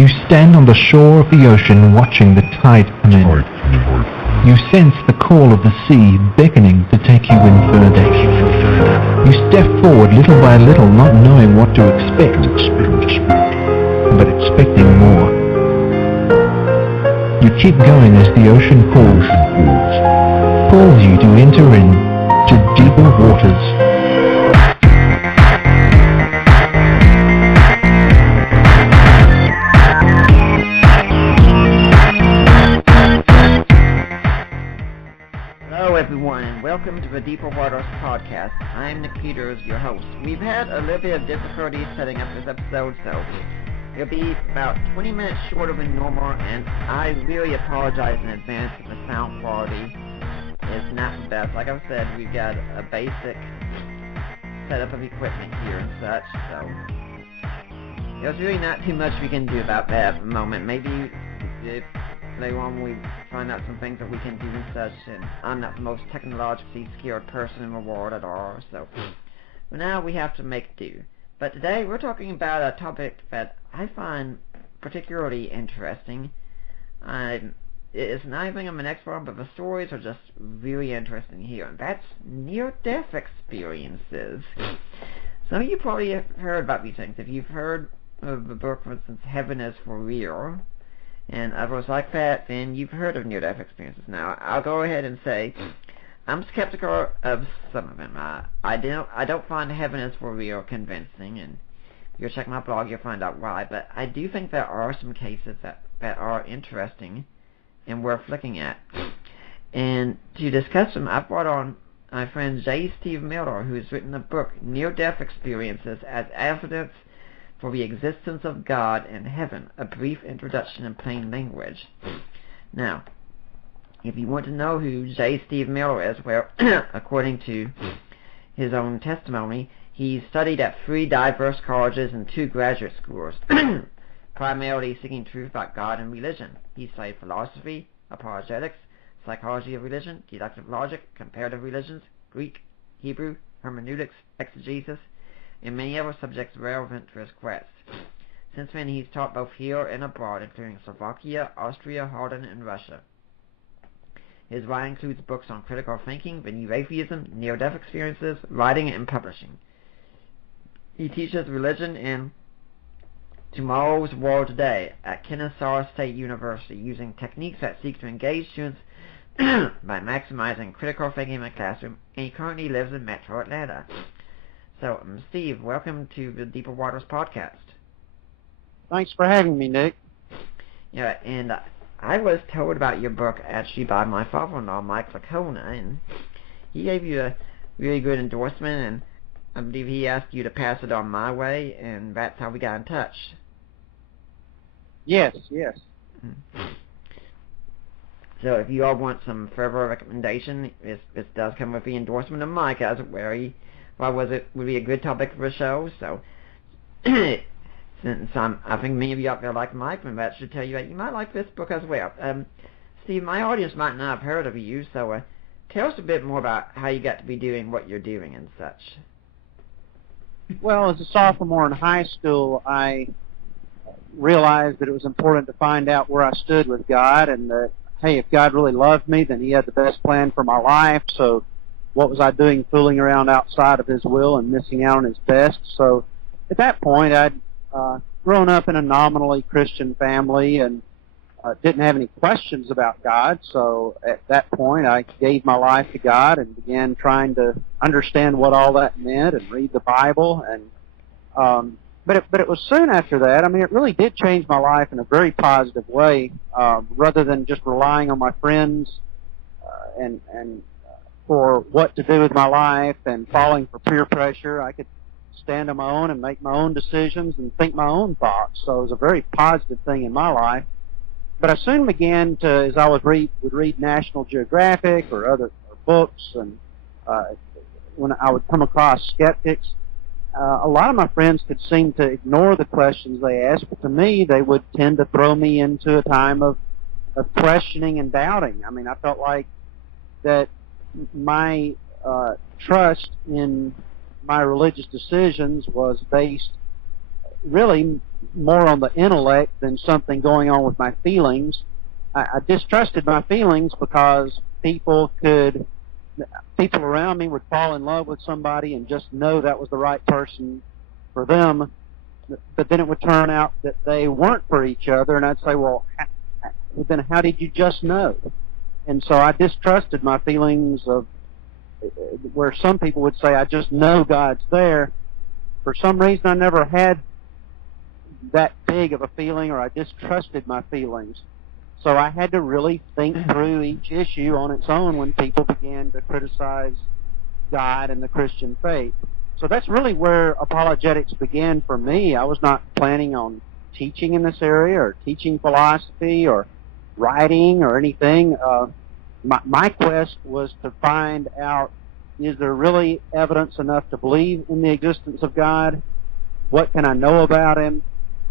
You stand on the shore of the ocean watching the tide come in. You sense the call of the sea beckoning to take you in further. You step forward little by little, not knowing what to expect, but expecting more. You keep going as the ocean calls you to enter in to deeper waters. Hello everyone, and welcome to the Deeper Waters podcast. I'm Nick Peters, your host. We've had a little bit of difficulty setting up this episode, so it'll be about 20 minutes shorter than normal, and I really apologize in advance if the sound quality is not the best. Like I've said, we've got a basic setup of equipment here and such, so there's really not too much we can do about that at the moment. Maybe if later on we find out some things that we can do and such, and I'm not the most technologically skilled person in the world at all, so for now we have to make do. But today we're talking about a topic that I find particularly interesting. It's not anything I'm an expert on, but the stories are just really interesting here, and that's near-death experiences. Some of you probably have heard about these things. If you've heard of the book, for instance, Heaven is for Real, and others like that, then you've heard of near-death experiences. Now, I'll go ahead and say I'm skeptical of some of them. I don't find Heaven is for Real convincing, and if you'll check my blog, you'll find out why. But I do think there are some cases that are interesting and worth looking at. And to discuss them, I've brought on my friend J. Steve Miller, who has written a book, Near-Death Experiences as Evidence for the Existence of God and Heaven, a brief introduction in plain language. Now, if you want to know who J. Steve Miller is, well, according to his own testimony, he studied at 3 diverse colleges and 2 graduate schools, primarily seeking truth about God and religion. He studied philosophy, apologetics, psychology of religion, deductive logic, comparative religions, Greek, Hebrew, hermeneutics, exegesis, and many other subjects relevant to his quest. Since then, he's taught both here and abroad, including Slovakia, Austria, Holland, and Russia. His writing includes books on critical thinking, the new atheism, near-death experiences, writing, and publishing. He teaches religion in Tomorrow's World Today at Kennesaw State University, using techniques that seek to engage students by maximizing critical thinking in the classroom, and he currently lives in Metro Atlanta. So, Steve, welcome to the Deeper Waters podcast. Thanks for having me, Nick. Yeah, and I was told about your book actually by my father-in-law, Mike Lacona, and he gave you a really good endorsement, and I believe he asked you to pass it on my way, and that's how we got in touch. Yes. So if you all want some further recommendation, this does come with the endorsement of Mike, as it would be a good topic for a show. So since I think many of you out there like Mike, then that should tell you that you might like this book as well. Steve, my audience might not have heard of you, so tell us a bit more about how you got to be doing what you're doing and such. Well, as a sophomore in high school, I realized that it was important to find out where I stood with God, and that, hey, if God really loved me, then he had the best plan for my life, so what was I doing fooling around outside of his will and missing out on his best? So at that point, I'd grown up in a nominally Christian family and didn't have any questions about God. So at that point, I gave my life to God and began trying to understand what all that meant and read the Bible. And but it was soon after that. I mean, it really did change my life in a very positive way. Rather than just relying on my friends and for what to do with my life and falling for peer pressure, I could stand on my own and make my own decisions and think my own thoughts. So it was a very positive thing in my life. But I soon began to, as I would read National Geographic or other books, and when I would come across skeptics, a lot of my friends could seem to ignore the questions they asked, but to me, they would tend to throw me into a time of questioning and doubting. I mean, I felt like that my trust in my religious decisions was based really more on the intellect than something going on with my feelings. I distrusted my feelings because people around me would fall in love with somebody and just know that was the right person for them, but then it would turn out that they weren't for each other, and I'd say, well, then how did you just know? And so I distrusted my feelings of where some people would say, I just know God's there. For some reason, I never had that big of a feeling, or I distrusted my feelings. So I had to really think through each issue on its own when people began to criticize God and the Christian faith. So that's really where apologetics began for me. I was not planning on teaching in this area or teaching philosophy or writing or anything. My quest was to find out, is there really evidence enough to believe in the existence of God? What can I know about him?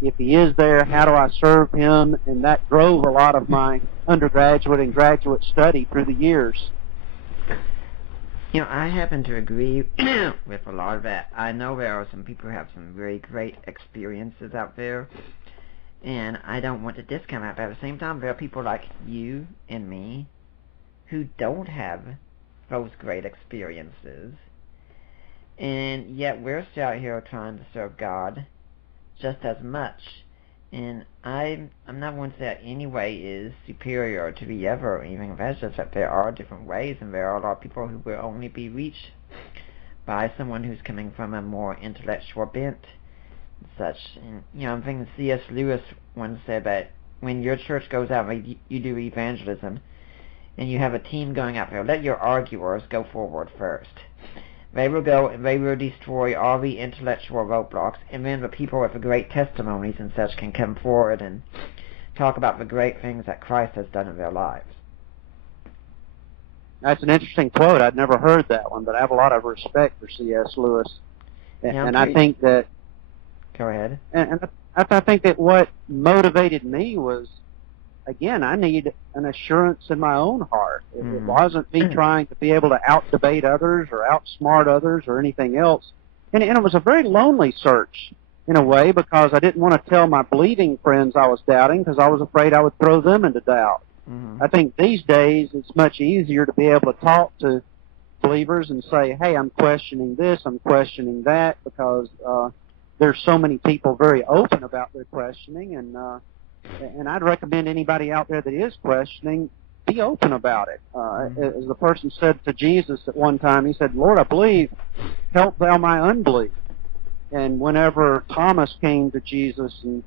If he is there, how do I serve him? And that drove a lot of my undergraduate and graduate study through the years. You know, I happen to agree with a lot of that. I know there are some people who have some very great experiences out there, and I don't want to discount that. But at the same time, there are people like you and me who don't have those great experiences, and yet we're still out here trying to serve God just as much. And I'm not one to say that any way is superior to the other or anything. That's just that there are different ways, and there are a lot of people who will only be reached by someone who's coming from a more intellectual bent and such. And, you know, I'm thinking C.S. Lewis once said that when your church goes out and you do evangelism, and you have a team going out there, let your arguers go forward first. They will go and they will destroy all the intellectual roadblocks, and then the people with the great testimonies and such can come forward and talk about the great things that Christ has done in their lives. That's an interesting quote. I'd never heard that one, but I have a lot of respect for C.S. Lewis. And I think that... Go ahead. And I think that what motivated me was, again, I need an assurance in my own heart. It wasn't me trying to be able to out-debate others or outsmart others or anything else. And it was a very lonely search in a way, because I didn't want to tell my believing friends I was doubting, because I was afraid I would throw them into doubt. I think these days it's much easier to be able to talk to believers and say, hey, I'm questioning this, I'm questioning that, because there's so many people very open about their questioning, and I'd recommend anybody out there that is questioning, be open about it. As the person said to Jesus at one time, he said, Lord, I believe, help thou my unbelief. And whenever Thomas came to Jesus, and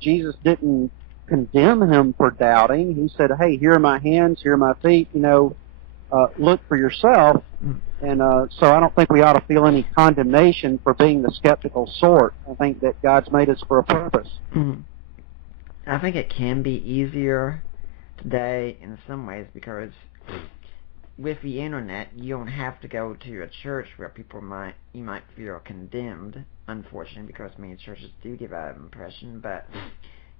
Jesus didn't condemn him for doubting. He said, hey, here are my hands, here are my feet, look for yourself. And so I don't think we ought to feel any condemnation for being the skeptical sort. I think that God's made us for a purpose. I think it can be easier today in some ways, because with the internet, you don't have to go to a church where you might feel condemned, unfortunately, because many churches do give that impression, but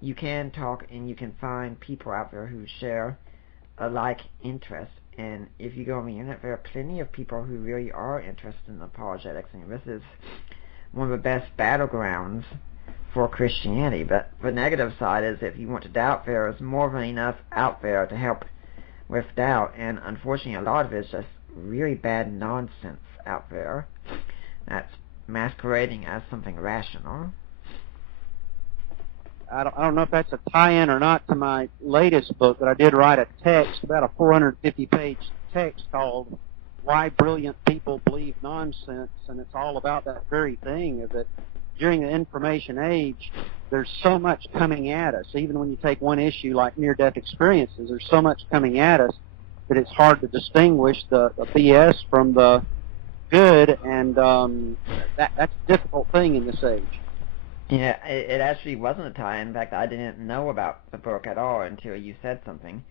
you can talk and you can find people out there who share a like interest. And if you go on the internet, there are plenty of people who really are interested in apologetics, and this is one of the best battlegrounds for Christianity. But the negative side is, if you want to doubt, there is more than enough out there to help with doubt, and unfortunately a lot of it is just really bad nonsense out there that's masquerading as something rational. I don't know if that's a tie-in or not to my latest book, but I did write a text, about a 450-page text called Why Brilliant People Believe Nonsense, and it's all about that very thing, is that during the information age, there's so much coming at us. Even when you take one issue like near-death experiences, there's so much coming at us that it's hard to distinguish the BS from the good, and that's a difficult thing in this age. Yeah, it actually wasn't a tie-in. In fact, I didn't know about the book at all until you said something.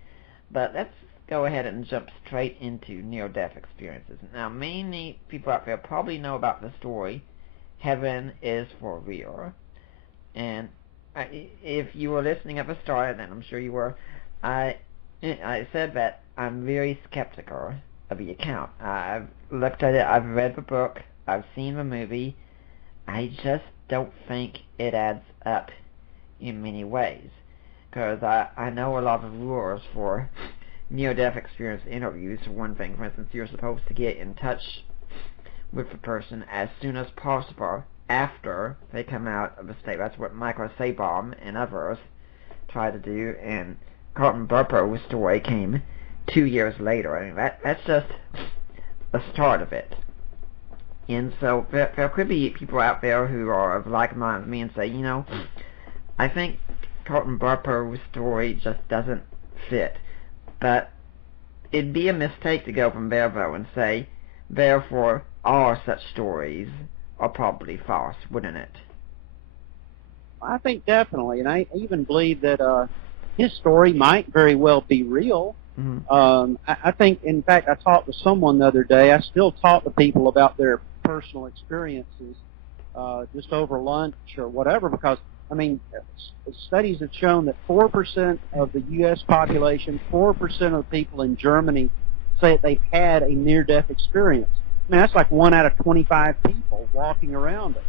But let's go ahead and jump straight into near-death experiences. Now, many people out there probably know about the story, Heaven is for Real. And if you were listening at the start, and I'm sure you were, I said that I'm very skeptical of the account. I've looked at it, I've read the book, I've seen the movie. I just don't think it adds up in many ways. Because I know a lot of rules for near-death experience interviews. For one thing, for instance, you're supposed to get in touch with the person as soon as possible after they come out of the state. That's what Michael Sabom and others try to do, and Carlton Burpo's story came 2 years later. I mean, that's just the start of it. And so there could be people out there who are of like mind with me and say, I think Carlton Burpo's story just doesn't fit. But it'd be a mistake to go from there, though, and say, therefore, all such stories are probably false, wouldn't it? I think definitely, and I even believe that his story might very well be real. Mm-hmm. I think, in fact, I talked with someone the other day. I still talk to people about their personal experiences just over lunch or whatever, because, I mean, studies have shown that 4% of the U.S. population, 4% of the people in Germany say that they've had a near-death experience. I mean, that's like 1 out of 25 people walking around us.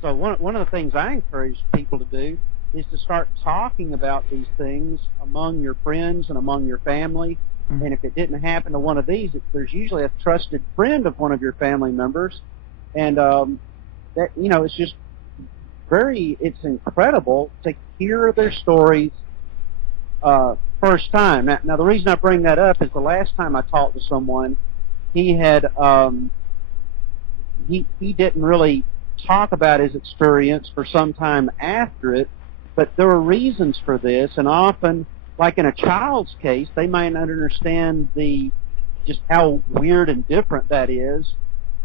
So one of the things I encourage people to do is to start talking about these things among your friends and among your family. Mm-hmm. And if it didn't happen to one of these, there's usually a trusted friend of one of your family members. And, that it's just it's incredible to hear their stories first time. Now, the reason I bring that up is the last time I talked to someone, he had, he didn't really talk about his experience for some time after it, but there were reasons for this, and often, like in a child's case, they might not understand just how weird and different that is,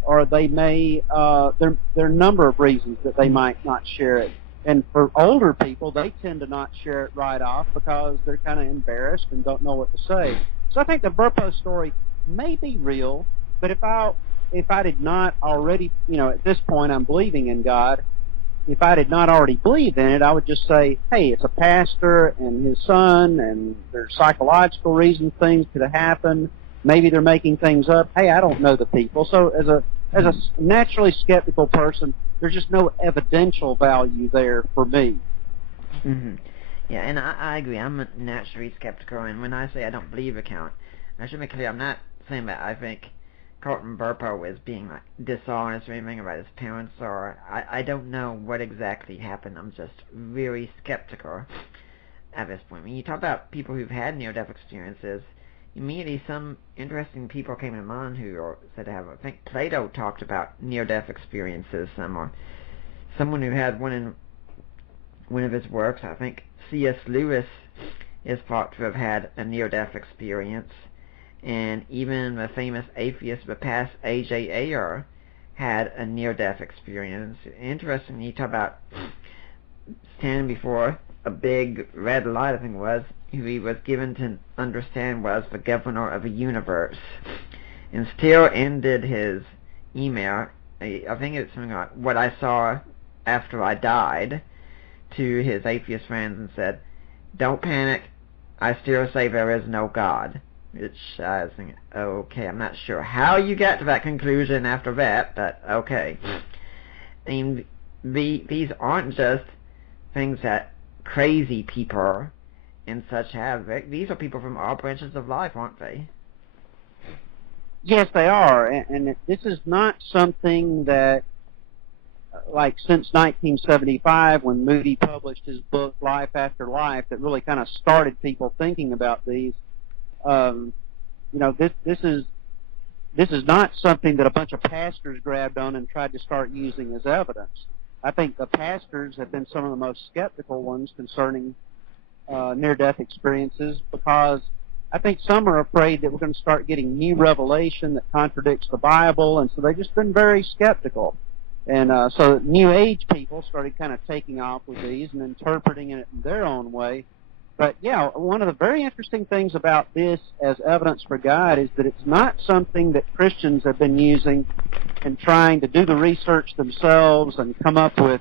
or they may, there are a number of reasons that they might not share it. And for older people, they tend to not share it right off because they're kind of embarrassed and don't know what to say. So I think the Burpo story may be real, but if I did not already, at this point I'm believing in God, if I did not already believe in it, I would just say, hey, it's a pastor and his son, and there's psychological reasons things could have happened. Maybe they're making things up. Hey, I don't know the people. So as a naturally skeptical person, there's just no evidential value there for me. Mm-hmm. Yeah, and I agree. I'm naturally skeptical, and when I say I don't believe account, I should make clear I'm not saying that I think Carlton Burpo is being dishonest or anything about his parents, or I don't know what exactly happened. I'm just very skeptical at this point. When you talk about people who've had near-death experiences, immediately some interesting people came to mind who are said to have. I think Plato talked about near-death experiences. Someone who had one in one of his works. I think C.S. Lewis is thought to have had a near-death experience, and even the famous atheist of the past, A.J. Ayer, had a near-death experience. Interestingly, he talked about standing before a big red light, I think it was, who he was given to understand was the governor of the universe, and still ended his email, I think it's something like, what I saw after I died, to his atheist friends, and said, don't panic, I still say there is no God. Which I was thinking, okay, I'm not sure how you got to that conclusion after that, but okay. And these aren't just things that crazy people and such have. These are people from all branches of life, aren't they? Yes, they are, and this is not something that, like, since 1975, when Moody published his book Life After Life, that really kind of started people thinking about these. This is not something that a bunch of pastors grabbed on and tried to start using as evidence. I think the pastors have been some of the most skeptical ones concerning near-death experiences, because I think some are afraid that we're going to start getting new revelation that contradicts the Bible, and so they've just been very skeptical. And so New Age people started kind of taking off with these and interpreting it in their own way. But, yeah, one of the very interesting things about this as evidence for God is that it's not something that Christians have been using and trying to do the research themselves and come up with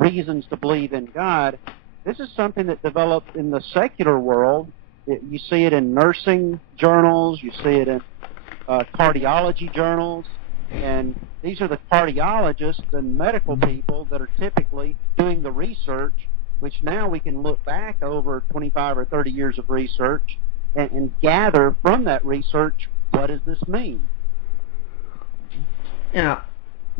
reasons to believe in God. This is something that developed in the secular world. You see it in nursing journals. You see it in cardiology journals. And these are the cardiologists and medical people that are typically doing the research, which now we can look back over 25 or 30 years of research and gather from that research, what does this mean? Now,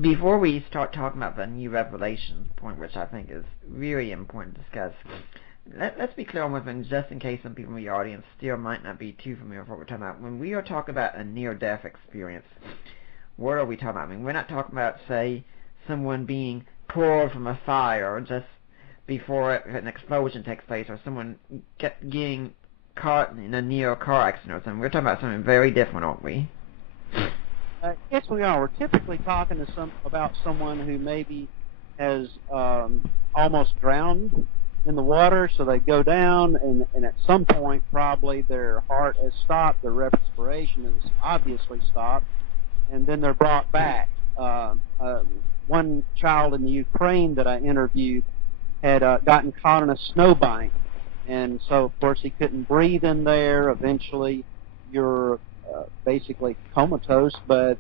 before we start talking about the new revelations point, which I think is really important to discuss, let's be clear on one thing, just in case some people in the audience still might not be too familiar with what we're talking about. When we are talking about a near-death experience, what are we talking about? I mean, we're not talking about, say, someone being pulled from a fire just before an explosion takes place, or someone getting caught in a near car accident or something. We're talking about something very different, aren't we? Yes, we are. We're typically talking about someone who maybe has almost drowned in the water, so they go down, and at some point probably their heart has stopped, their respiration has obviously stopped, and then they're brought back. One child in the Ukraine that I interviewed had gotten caught in a snowbank, and so of course he couldn't breathe in there. Eventually you're basically comatose, but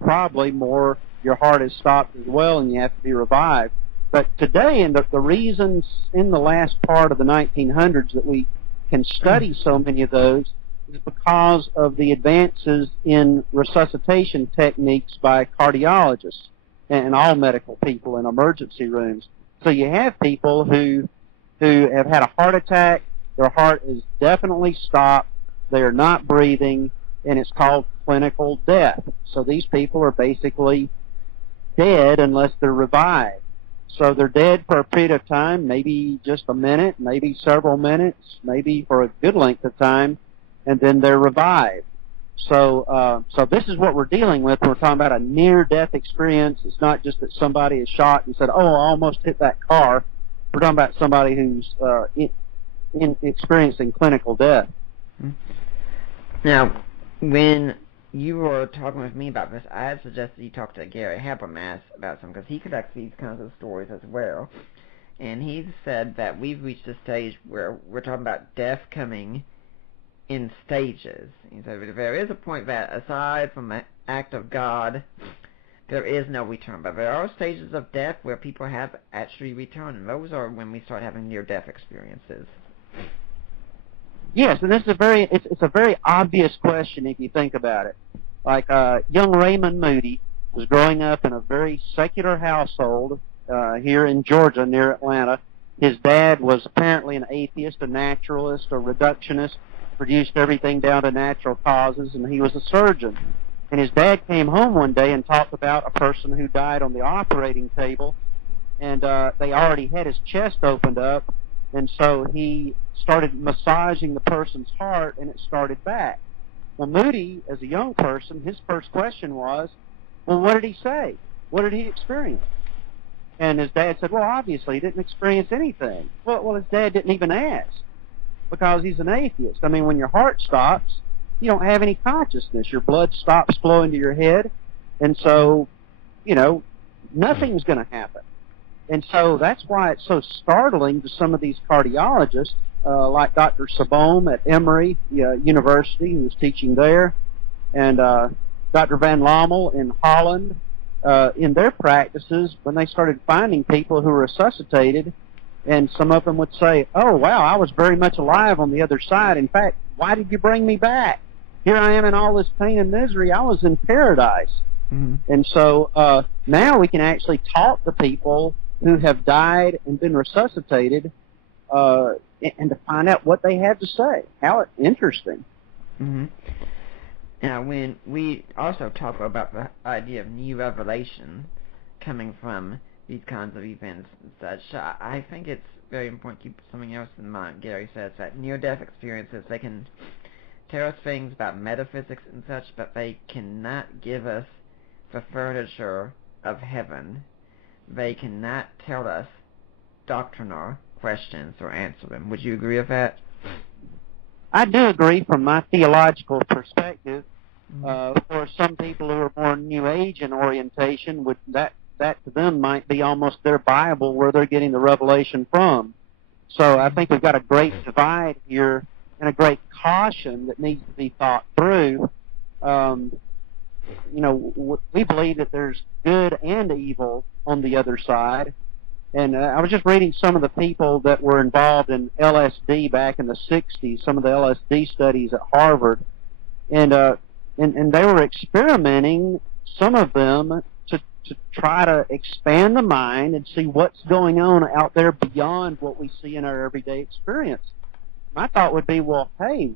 probably more your heart has stopped as well and you have to be revived. But today, and the reasons in the last part of the 1900s that we can study so many of those is because of the advances in resuscitation techniques by cardiologists and all medical people in emergency rooms. So you have people who have had a heart attack, their heart is definitely stopped, they are not breathing, and it's called clinical death. So these people are basically dead unless they're revived. So they're dead for a period of time, maybe just a minute, maybe several minutes, maybe for a good length of time, and then they're revived. So this is what we're dealing with when we're talking about a near-death experience. It's not just that somebody is shot and said, oh, I almost hit that car. We're talking about somebody who's experiencing clinical death. Now, when you were talking with me about this, I had suggested you talk to Gary Habermas about some, because he collects these kinds of stories as well. And he said that we've reached a stage where we're talking about death coming in stages. He said there is a point that, aside from the act of God, there is no return. But there are stages of death where people have actually returned, and those are when we start having near-death experiences. Yes, and this is it's a very obvious question if you think about it. Like young Raymond Moody was growing up in a very secular household here in Georgia near Atlanta. His dad was apparently an atheist, a naturalist, a reductionist, produced everything down to natural causes, and he was a surgeon. And his dad came home one day and talked about a person who died on the operating table, and they already had his chest opened up, and so he started massaging the person's heart, and it started back. Well, Moody, as a young person, his first question was, well, what did he say? What did he experience? And his dad said, well, obviously he didn't experience anything. Well, his dad didn't even ask, because he's an atheist. I mean, when your heart stops, you don't have any consciousness. Your blood stops flowing to your head, and so, nothing's going to happen. And so that's why it's so startling to some of these cardiologists, like Dr. Sabom at Emory University, who was teaching there, and Dr. Van Lommel in Holland, in their practices, when they started finding people who were resuscitated, and some of them would say, oh, wow, I was very much alive on the other side. In fact, why did you bring me back? Here I am in all this pain and misery. I was in paradise. Mm-hmm. And so now we can actually talk to people who have died and been resuscitated and to find out what they had to say. How interesting. Mm-hmm. Now, when we also talk about the idea of new revelation coming from these kinds of events and such, I think it's very important to keep something else in mind. Gary says that near-death experiences, they can tell us things about metaphysics and such, but they cannot give us the furniture of heaven. They cannot tell us doctrinal questions or answer them. Would you agree with that? I do agree from my theological perspective. For some people who are more New Age in orientation, that to them might be almost their Bible where they're getting the revelation from. So I think we've got a great divide here and a great caution that needs to be thought through. we believe that there's good and evil on the other side. And I was just reading some of the people that were involved in LSD back in the 60s, some of the LSD studies at Harvard, and they were experimenting, some of them, to try to expand the mind and see what's going on out there beyond what we see in our everyday experience. My thought would be, well, hey,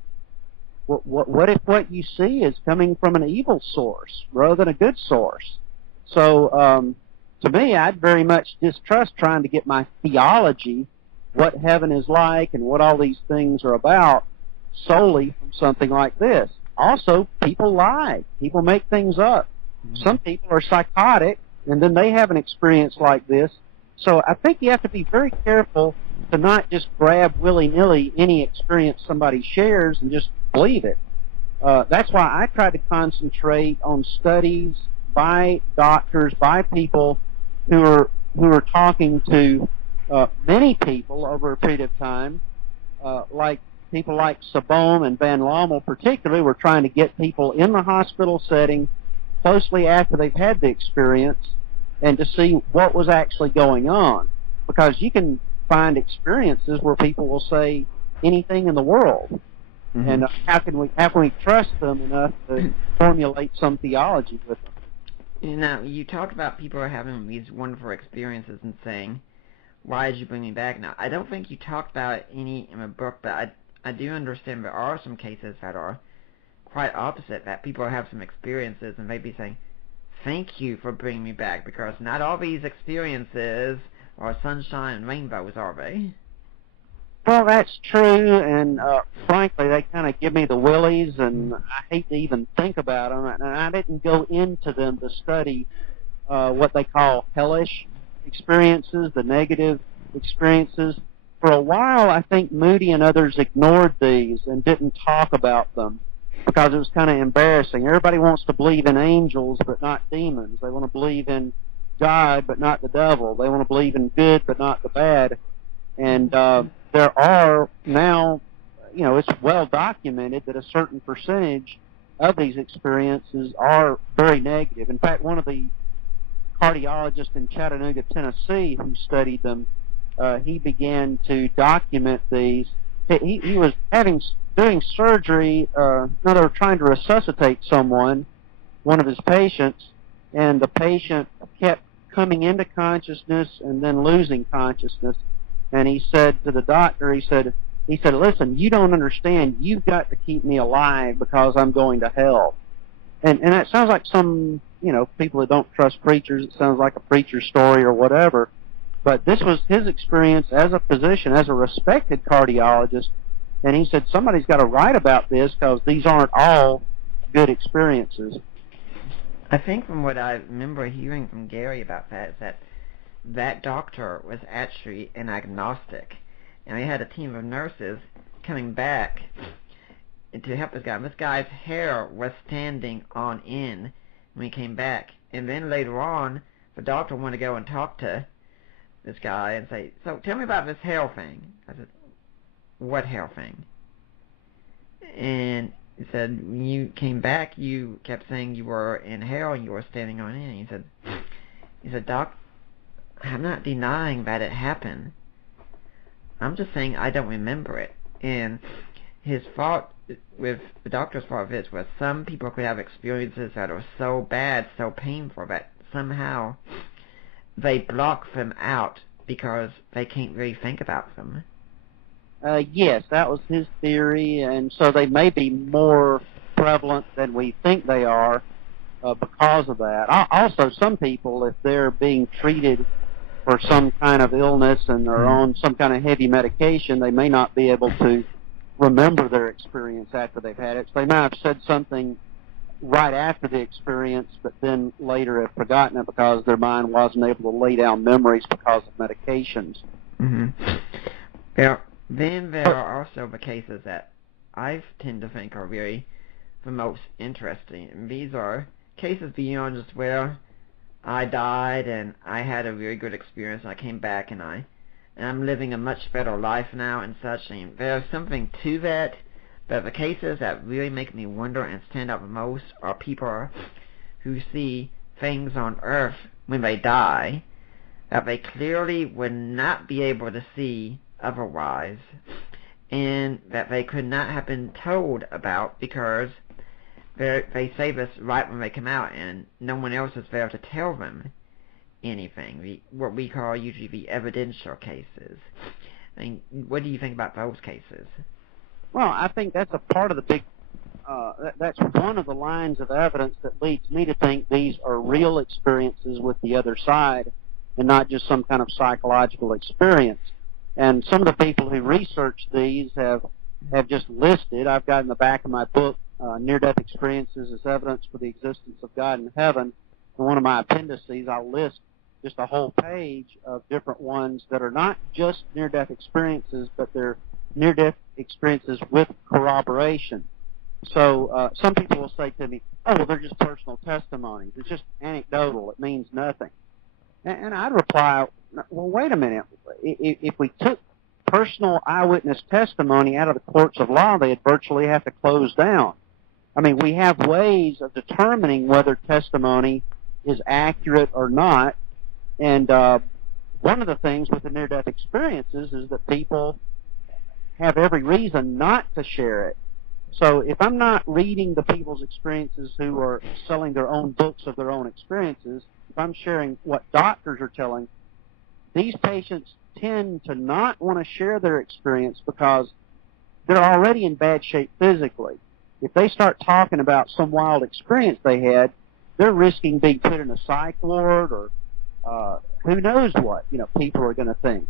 what if what you see is coming from an evil source rather than a good source? So to me, I'd very much distrust trying to get my theology, what heaven is like and what all these things are about, solely from something like this. Also, people lie. People make things up. Some people are psychotic, and then they have an experience like this. So I think you have to be very careful to not just grab willy-nilly any experience somebody shares and just believe it. That's why I try to concentrate on studies by doctors, by people who are talking to many people over a period of time, like people like Sabom and Van Lommel particularly. We're trying to get people in the hospital setting closely after they've had the experience and to see what was actually going on. Because you can find experiences where people will say anything in the world. Mm-hmm. And how can we trust them enough to formulate some theology with them? Now, you talked about people having these wonderful experiences and saying, why did you bring me back now? I don't think you talked about any in the book, but I do understand there are some cases that are quite opposite, that people have some experiences and they'd be saying, thank you for bringing me back, because not all these experiences are sunshine and rainbows, are they? Well, that's true, and frankly, they kind of give me the willies, and I hate to even think about them, and I didn't go into them to study what they call hellish experiences, the negative experiences. For a while, I think Moody and others ignored these and didn't talk about them because it was kind of embarrassing. Everybody wants to believe in angels, but not demons. They want to believe in God, but not the devil. They want to believe in good, but not the bad. And there are now, it's well documented that a certain percentage of these experiences are very negative. In fact, one of the cardiologists in Chattanooga, Tennessee, who studied them, he began to document these. He was doing surgery. They were trying to resuscitate someone, one of his patients, and the patient kept coming into consciousness and then losing consciousness. And he said to the doctor, he said, listen, you don't understand. You've got to keep me alive because I'm going to hell. And that sounds like some, people that don't trust preachers. It sounds like a preacher story or whatever. But this was his experience as a physician, as a respected cardiologist. And he said, somebody's got to write about this because these aren't all good experiences. I think from what I remember hearing from Gary about that is that doctor was actually an agnostic, and they had a team of nurses coming back to help this guy. This guy's hair was standing on end when he came back, and then later on, the doctor wanted to go and talk to this guy and say, so tell me about this hair thing. I said, what hair thing? And he said, when you came back, you kept saying you were in hell and you were standing on end. He said, Doc, I'm not denying that it happened. I'm just saying I don't remember it. And his fault with the doctor's fault of this was some people could have experiences that are so bad, so painful, that somehow they block them out because they can't really think about them. Yes, that was his theory, and so they may be more prevalent than we think they are because of that. Also, some people, if they're being treated for some kind of illness and are on some kind of heavy medication, they may not be able to remember their experience after they've had it. So they might have said something right after the experience, but then later have forgotten it because their mind wasn't able to lay down memories because of medications. Mm-hmm. Yeah. Then there are also the cases that I tend to think are really the most interesting. And these are cases beyond just where I died and I had a really good experience and I came back and I'm living a much better life now and such. And there's something to that, but the cases that really make me wonder and stand out the most are people who see things on Earth when they die that they clearly would not be able to see otherwise, and that they could not have been told about because they say this right when they come out and no one else is there to tell them anything. What we call usually the evidential cases. I mean, what do you think about those cases? Well, I think that's a part of the big, that's one of the lines of evidence that leads me to think these are real experiences with the other side and not just some kind of psychological experience. And some of the people who research these have just listed, I've got in the back of my book, Near-Death Experiences as Evidence for the Existence of God in Heaven. In one of my appendices, I'll list just a whole page of different ones that are not just near-death experiences, but they're near-death experiences with corroboration. So some people will say to me, oh, well, they're just personal testimonies. It's just anecdotal. It means nothing. And I'd reply, well, wait a minute. If we took personal eyewitness testimony out of the courts of law, they'd virtually have to close down. I mean, we have ways of determining whether testimony is accurate or not. And one of the things with the near-death experiences is that people have every reason not to share it. So if I'm not reading the people's experiences who are selling their own books of their own experiences, if I'm sharing what doctors are telling, these patients tend to not want to share their experience because they're already in bad shape physically. If they start talking about some wild experience they had, they're risking being put in a psych ward or who knows what, people are going to think.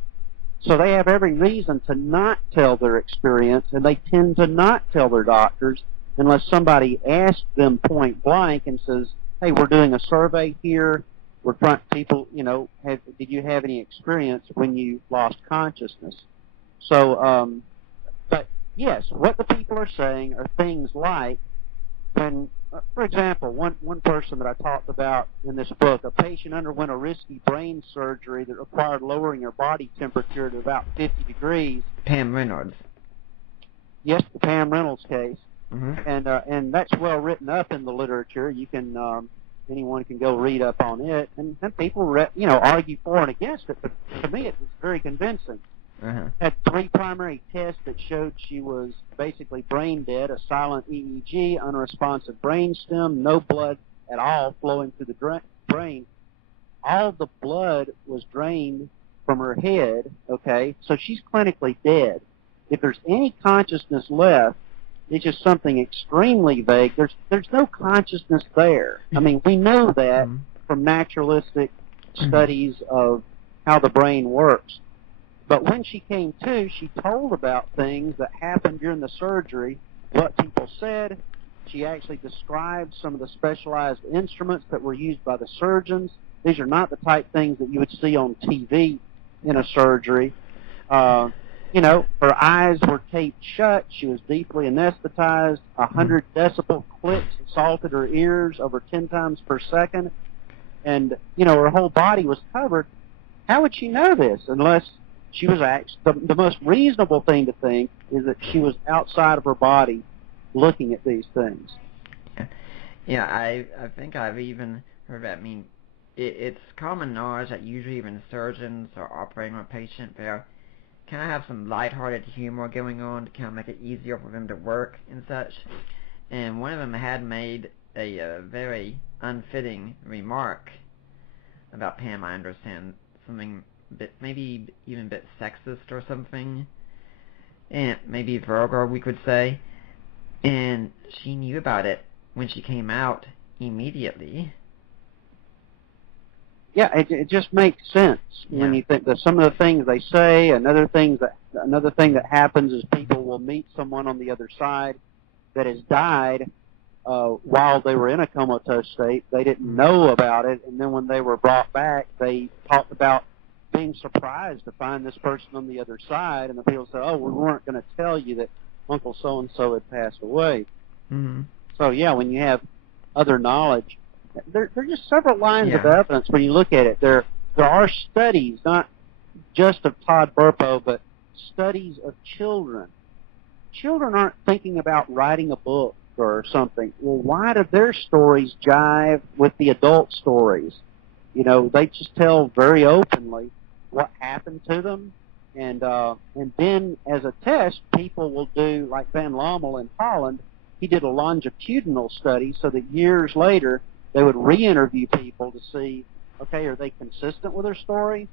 So they have every reason to not tell their experience, and they tend to not tell their doctors unless somebody asks them point blank and says, hey, we're doing a survey here. We're trying people, did you have any experience when you lost consciousness? So, but yes, what the people are saying are things like when, for example, one person that I talked about in this book, a patient underwent a risky brain surgery that required lowering her body temperature to about 50 degrees. Pam Reynolds. Yes, the Pam Reynolds case. Mm-hmm. And that's well written up in the literature. You can anyone can go read up on it, and people argue for and against it. But to me, it was very convincing. Had 3 primary tests that showed she was basically brain dead: a silent EEG, unresponsive brainstem, no blood at all flowing through the brain. All the blood was drained from her head. Okay, so she's clinically dead. If there's any consciousness left, it's just something extremely vague. There's no consciousness there. I mean, we know that from naturalistic studies of how the brain works. But when she came to, she told about things that happened during the surgery, what people said. She actually described some of the specialized instruments that were used by the surgeons. These are not the type things that you would see on TV in a surgery. Her eyes were taped shut. She was deeply anesthetized. 100 decibel clicks assaulted her ears over 10 times per second. And, her whole body was covered. How would she know this unless she was the most reasonable thing to think is that she was outside of her body looking at these things. Yeah, I think I've even heard that. I mean, it's common knowledge that usually when surgeons are operating on a patient, they're kind of have some lighthearted humor going on to kind of make it easier for them to work and such. And one of them had made a very unfitting remark about Pam, I understand, something maybe even a bit sexist or something, and maybe vulgar, we could say. And she knew about it when she came out immediately. Yeah, it just makes sense when you think that some of the things they say. Another thing that happens is people will meet someone on the other side that has died while they were in a comatose state. They didn't know about it, and then when they were brought back, they talked about being surprised to find this person on the other side, and the people said, oh, we weren't going to tell you that Uncle so-and-so had passed away. Mm-hmm. So, yeah, when you have other knowledge, there are just several lines of evidence when you look at it. There are studies, not just of Todd Burpo, but studies of children. Children aren't thinking about writing a book. or something. Well, why do their stories jive with the adult stories? You know, they just tell very openly what happened to them, and then as a test, people will do, like Van Lommel in Holland, he did a longitudinal study so that years later they would re-interview people to see, okay, are they consistent with their story?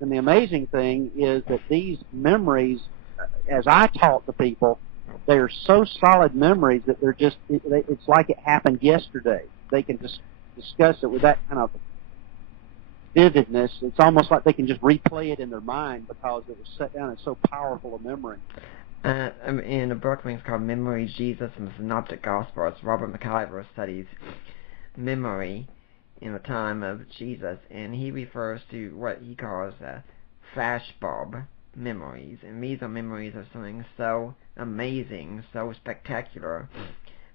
And the amazing thing is that these memories, as I talk to people, they are so solid memories that they're just, it's like it happened yesterday. They can just discuss it with that kind of vividness. It's almost like they can just replay it in their mind because it was set down as so powerful a memory. In a book I think it's called Memory, Jesus, and the Synoptic Gospels, Robert McIver studies memory in the time of Jesus, and he refers to what he calls flashbulb memories, and these are memories of something so amazing, so spectacular,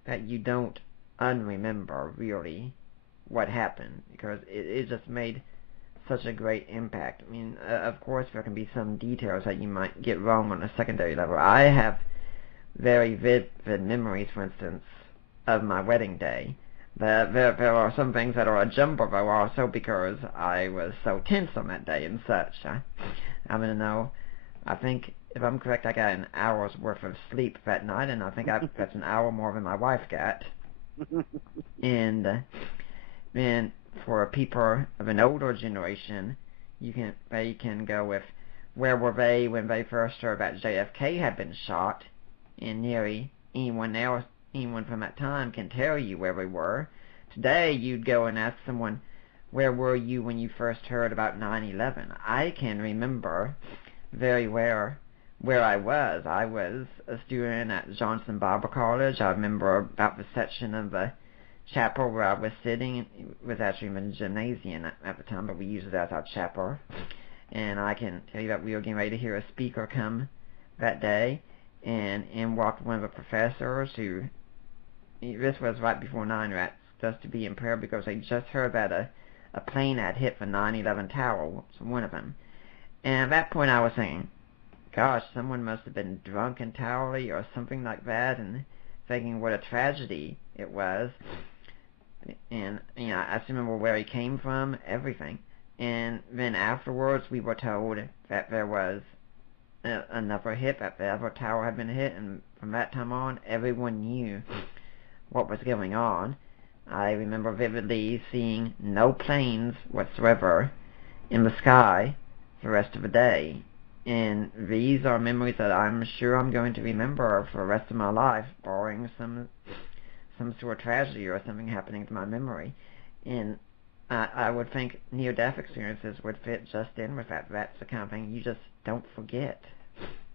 that you don't unremember really what happened, because it just made such a great impact. I mean, of course there can be some details that you might get wrong on a secondary level. I have very vivid memories, for instance, of my wedding day. There are some things that are a jumble, though, also because I was so tense on that day and such. I mean, no, I think, if I'm correct, I got an hour's worth of sleep that night, and I think that's an hour more than my wife got. And then for people of an older generation, they can go with, where were they when they first heard that JFK had been shot, and nearly anyone from that time can tell you where they were. Today, you'd go and ask someone, where were you when you first heard about 9/11? I can remember very well where I was. I was a student at Johnson Bible College. I remember about the section of the chapel where I was sitting. It was actually in the gymnasium at the time, but we used it as our chapel. And I can tell you that we were getting ready to hear a speaker come that day, and in walked one of the professors who, this was right before 9/11, just to be in prayer because they just heard that a plane had hit the 9/11 tower, one of them. And at that point I was thinking, gosh, someone must have been drunk entirely or something like that, and thinking what a tragedy it was. And, you know, I still remember where he came from, everything. And then afterwards we were told that there was another hit, that the other tower had been hit, and from that time on, everyone knew what was going on. I remember vividly seeing no planes whatsoever in the sky the rest of the day. And these are memories that I'm sure I'm going to remember for the rest of my life, barring some sort of tragedy or something happening to my memory. And I would think near-death experiences would fit just in with that. That's the kind of thing you just don't forget.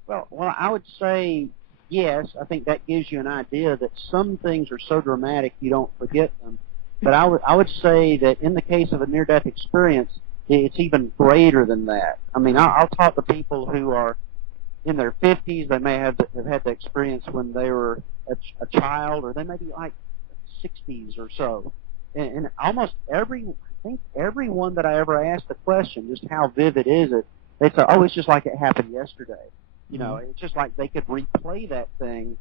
Well, I would say yes. I think that gives you an idea that some things are so dramatic you don't forget them. But I would say that in the case of a near-death experience, it's even greater than that. I mean, I'll talk to people who are in their 50s. They may have had the experience when they were a child, or they may be like 60s or so. And almost everyone that I ever asked the question, just how vivid is it, they say, oh, it's just like it happened yesterday. You know, it's just like they could replay that thing.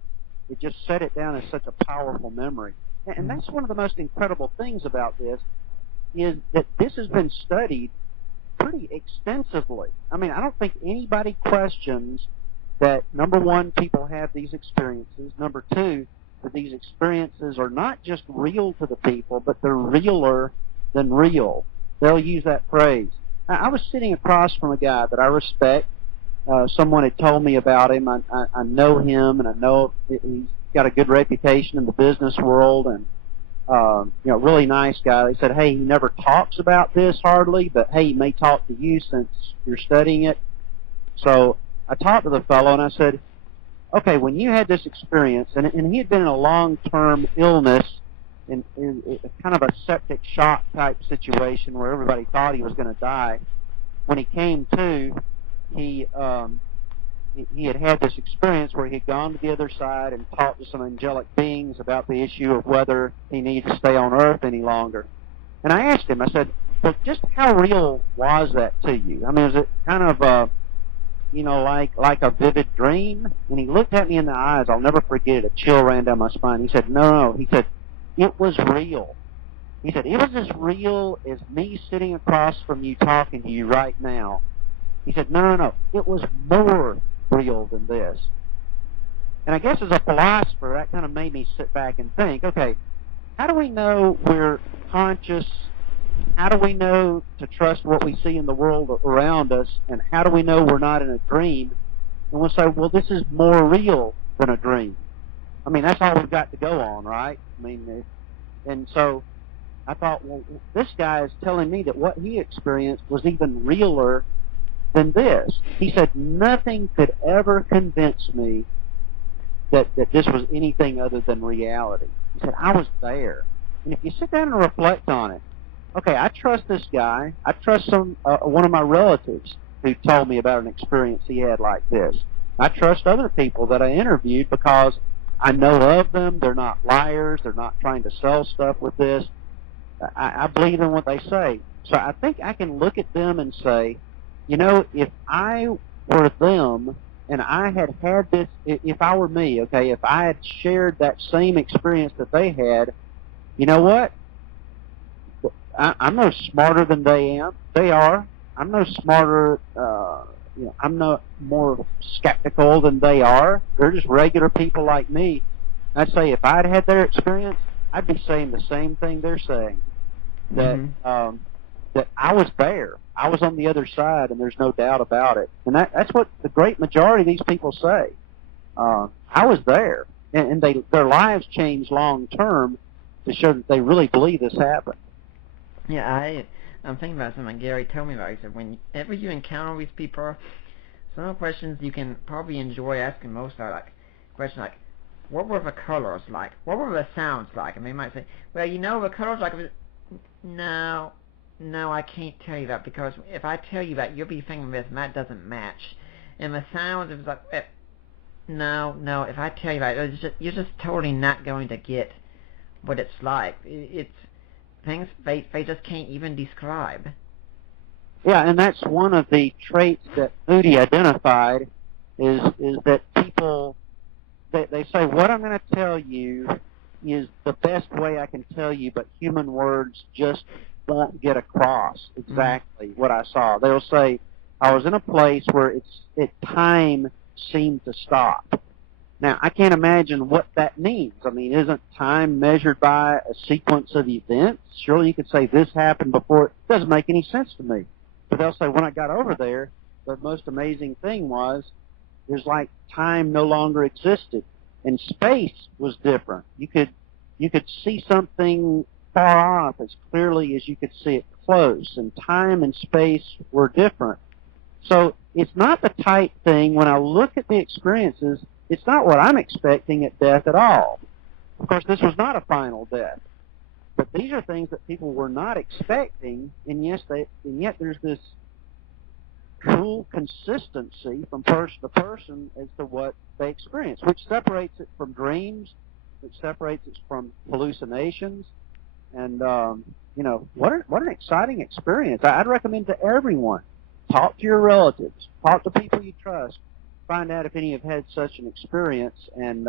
It just set it down as such a powerful memory. And that's one of the most incredible things about this, is that this has been studied pretty extensively. I mean, I don't think anybody questions that, number one, people have these experiences. Number two, that these experiences are not just real to the people, but they're realer than real. They'll use that phrase. I was sitting across from a guy that I respect. Someone had told me about him. I know him, and I know he's got a good reputation in the business world, and you know, really nice guy. They said, hey, he never talks about this hardly, but hey, he may talk to you since you're studying it. So I talked to the fellow, and I said, okay, when you had this experience, and he had been in a long-term illness, in kind of a septic shock type situation where everybody thought he was going to die. When he came to, he had this experience where he had gone to the other side and talked to some angelic beings about the issue of whether he needed to stay on Earth any longer. And I asked him, I said, well, just how real was that to you? I mean, was it kind of, like a vivid dream? And he looked at me in the eyes. I'll never forget it. A chill ran down my spine. He said, no. He said, it was real. He said, it was as real as me sitting across from you talking to you right now. He said, no. It was more real than this. And I guess as a philosopher, that kind of made me sit back and think, okay, how do we know we're conscious? How do we know to trust what we see in the world around us? And how do we know we're not in a dream? And we'll say, well, this is more real than a dream. I mean, that's all we've got to go on, right? I mean, and so I thought, well, this guy is telling me that what he experienced was even realer than this. He said, nothing could ever convince me that this was anything other than reality. He said, I was there. And if you sit down and reflect on it, okay, I trust this guy. I trust one of my relatives who told me about an experience he had like this. I trust other people that I interviewed because I know of them. They're not liars. They're not trying to sell stuff with this. I believe in what they say. So I think I can look at them and say, if I were them and I had this, if I were me, okay, if I had shared that same experience that they had, you know what? I'm no smarter than they are. I'm no smarter, I'm no more skeptical than they are. They're just regular people like me. I'd say if I'd had their experience, I'd be saying the same thing they're saying. That that I was there. I was on the other side, and there's no doubt about it. And that's what the great majority of these people say. I was there, and their lives changed long term to show that they really believe this happened. Yeah, I'm thinking about something Gary told me about. He said, whenever you encounter these people, some of the questions you can probably enjoy asking most are like questions like, what were the colors like? What were the sounds like? And they might say, well, the colors like. No, I can't tell you that, because if I tell you that, you'll be thinking this, and that doesn't match. And the sounds, it's like, no, if I tell you that, you're just totally not going to get what it's like. It's things they just can't even describe. Yeah, and that's one of the traits that Moody identified, is that people, they say, what I'm going to tell you is the best way I can tell you, but human words just won't get across exactly what I saw. They'll say, I was in a place where time seemed to stop. Now, I can't imagine what that means. I mean, isn't time measured by a sequence of events? Surely you could say this happened before. It doesn't make any sense to me. But they'll say, when I got over there, the most amazing thing was, there's like time no longer existed. And space was different. You could see something far off as clearly as you could see it close, and time and space were different. So it's not the type thing, when I look at the experiences, it's not what I'm expecting at death at all. Of course, this was not a final death. But these are things that people were not expecting, and yet there's this cool consistency from person to person as to what they experience, which separates it from dreams, which separates it from hallucinations. And, what an exciting experience. I'd recommend to everyone, talk to your relatives, talk to people you trust, find out if any have had such an experience. And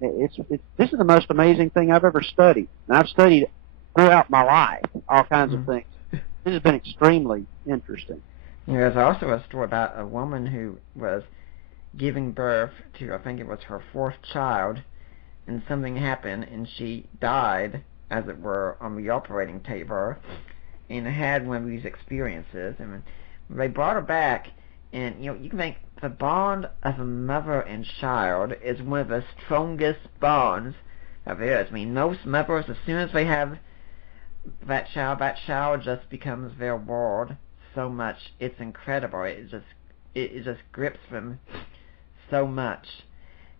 this is the most amazing thing I've ever studied. And I've studied throughout my life all kinds of things. This has been extremely interesting. There's also a story about a woman who was giving birth to, I think it was her fourth child, and something happened, and she died, as it were, on the operating table, and had one of these experiences. And they brought her back, and you can think the bond of a mother and child is one of the strongest bonds of theirs. I mean, most mothers, as soon as they have that child just becomes their world so much. It's incredible. It just grips them so much.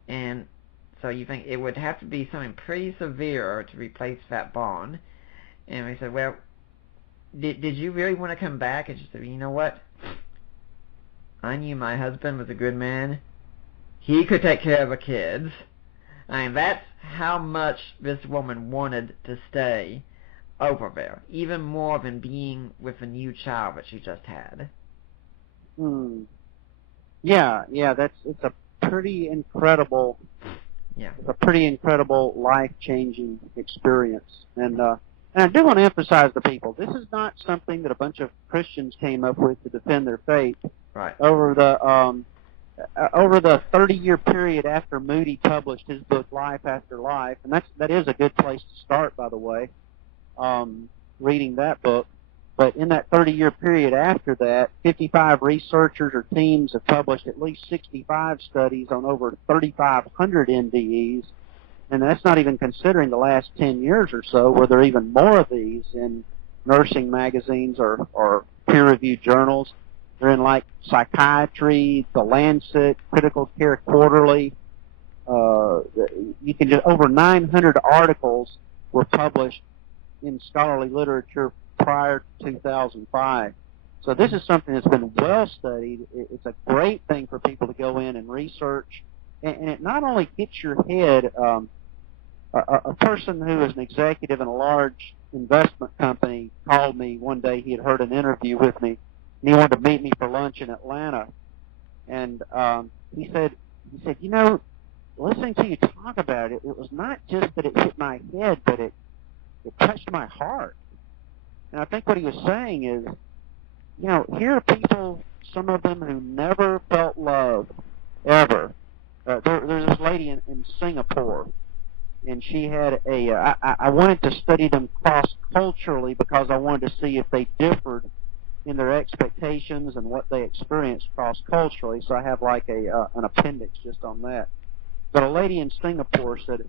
And so you think it would have to be something pretty severe to replace that bond. And we said, well, did you really want to come back? And she said, you know what? I knew my husband was a good man. He could take care of the kids. I mean, that's how much this woman wanted to stay over there, even more than being with a new child that she just had. Yeah, it's a pretty incredible. Yeah. It's a pretty incredible life-changing experience, and I do want to emphasize to people, this is not something that a bunch of Christians came up with to defend their faith. Right. Over the 30-year period after Moody published his book Life After Life, and that is a good place to start, by the way, reading that book. But in that 30-year period after that, 55 researchers or teams have published at least 65 studies on over 3,500 NDEs, and that's not even considering the last 10 years or so where there are even more of these in nursing magazines or peer-reviewed journals. They're in like Psychiatry, The Lancet, Critical Care Quarterly. You can just over 900 articles were published in scholarly literature prior to 2005. So this is something that's been well studied. It's a great thing for people to go in and research, and it not only gets your head. A person who is an executive in a large investment company called me one day. He had heard an interview with me, and he wanted to meet me for lunch in Atlanta. And he said, you know, listening to you talk about it, it was not just that it hit my head, but it touched my heart. And I think what he was saying is, you know, here are people, some of them who never felt love, ever. There's this lady in Singapore, and she had I wanted to study them cross-culturally because I wanted to see if they differed in their expectations and what they experienced cross-culturally, so I have like an appendix just on that. But a lady in Singapore said,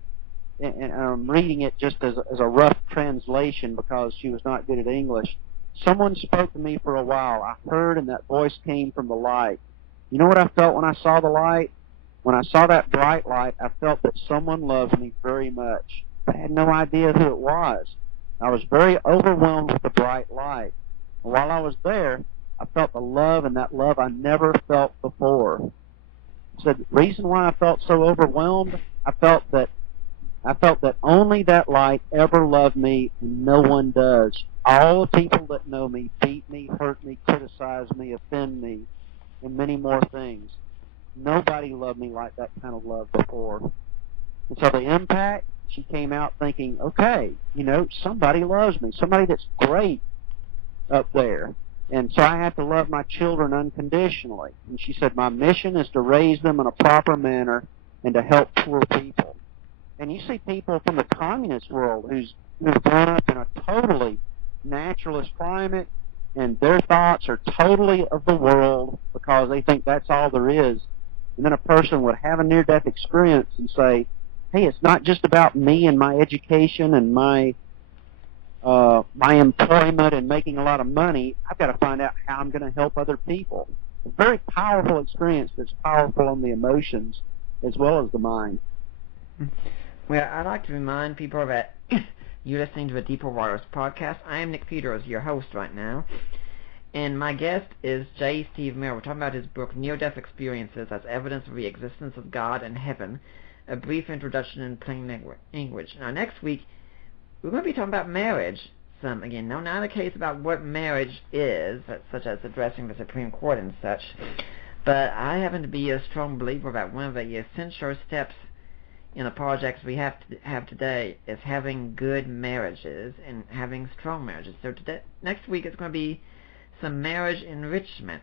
and I'm reading it just as a rough translation because she was not good at English, someone spoke to me for a while. I heard, and that voice came from the light. You know what I felt when I saw the light? When I saw that bright light, I felt that someone loved me very much. I had no idea who it was. I was very overwhelmed with the bright light. And while I was there, I felt the love, and that love I never felt before. So the reason why I felt so overwhelmed, I felt that only that light ever loved me, and no one does. All the people that know me beat me, hurt me, criticize me, offend me, and many more things. Nobody loved me like that kind of love before. And so the impact, she came out thinking, okay, you know, somebody loves me, somebody that's great up there. And so I have to love my children unconditionally. And she said, my mission is to raise them in a proper manner and to help poor people. And you see people from the communist world who've grown up in a totally naturalist climate, and their thoughts are totally of the world because they think that's all there is. And then a person would have a near-death experience and say, hey, it's not just about me and my education and my employment and making a lot of money. I've got to find out how I'm going to help other people. A very powerful experience that's powerful on the emotions as well as the mind. Well, I'd like to remind people that you're listening to the Deeper Waters podcast. I am Nick Peters, your host right now. And my guest is J. Steve Merrill. We're talking about his book, Near-Death Experiences as Evidence of the Existence of God and Heaven, a brief introduction in plain English. Now, next week, we're going to be talking about marriage some again. Now, not a case about what marriage is, such as addressing the Supreme Court and such, but I happen to be a strong believer that one of the essential steps in the projects we have today is having good marriages and having strong marriages. So next week it's going to be some marriage enrichment.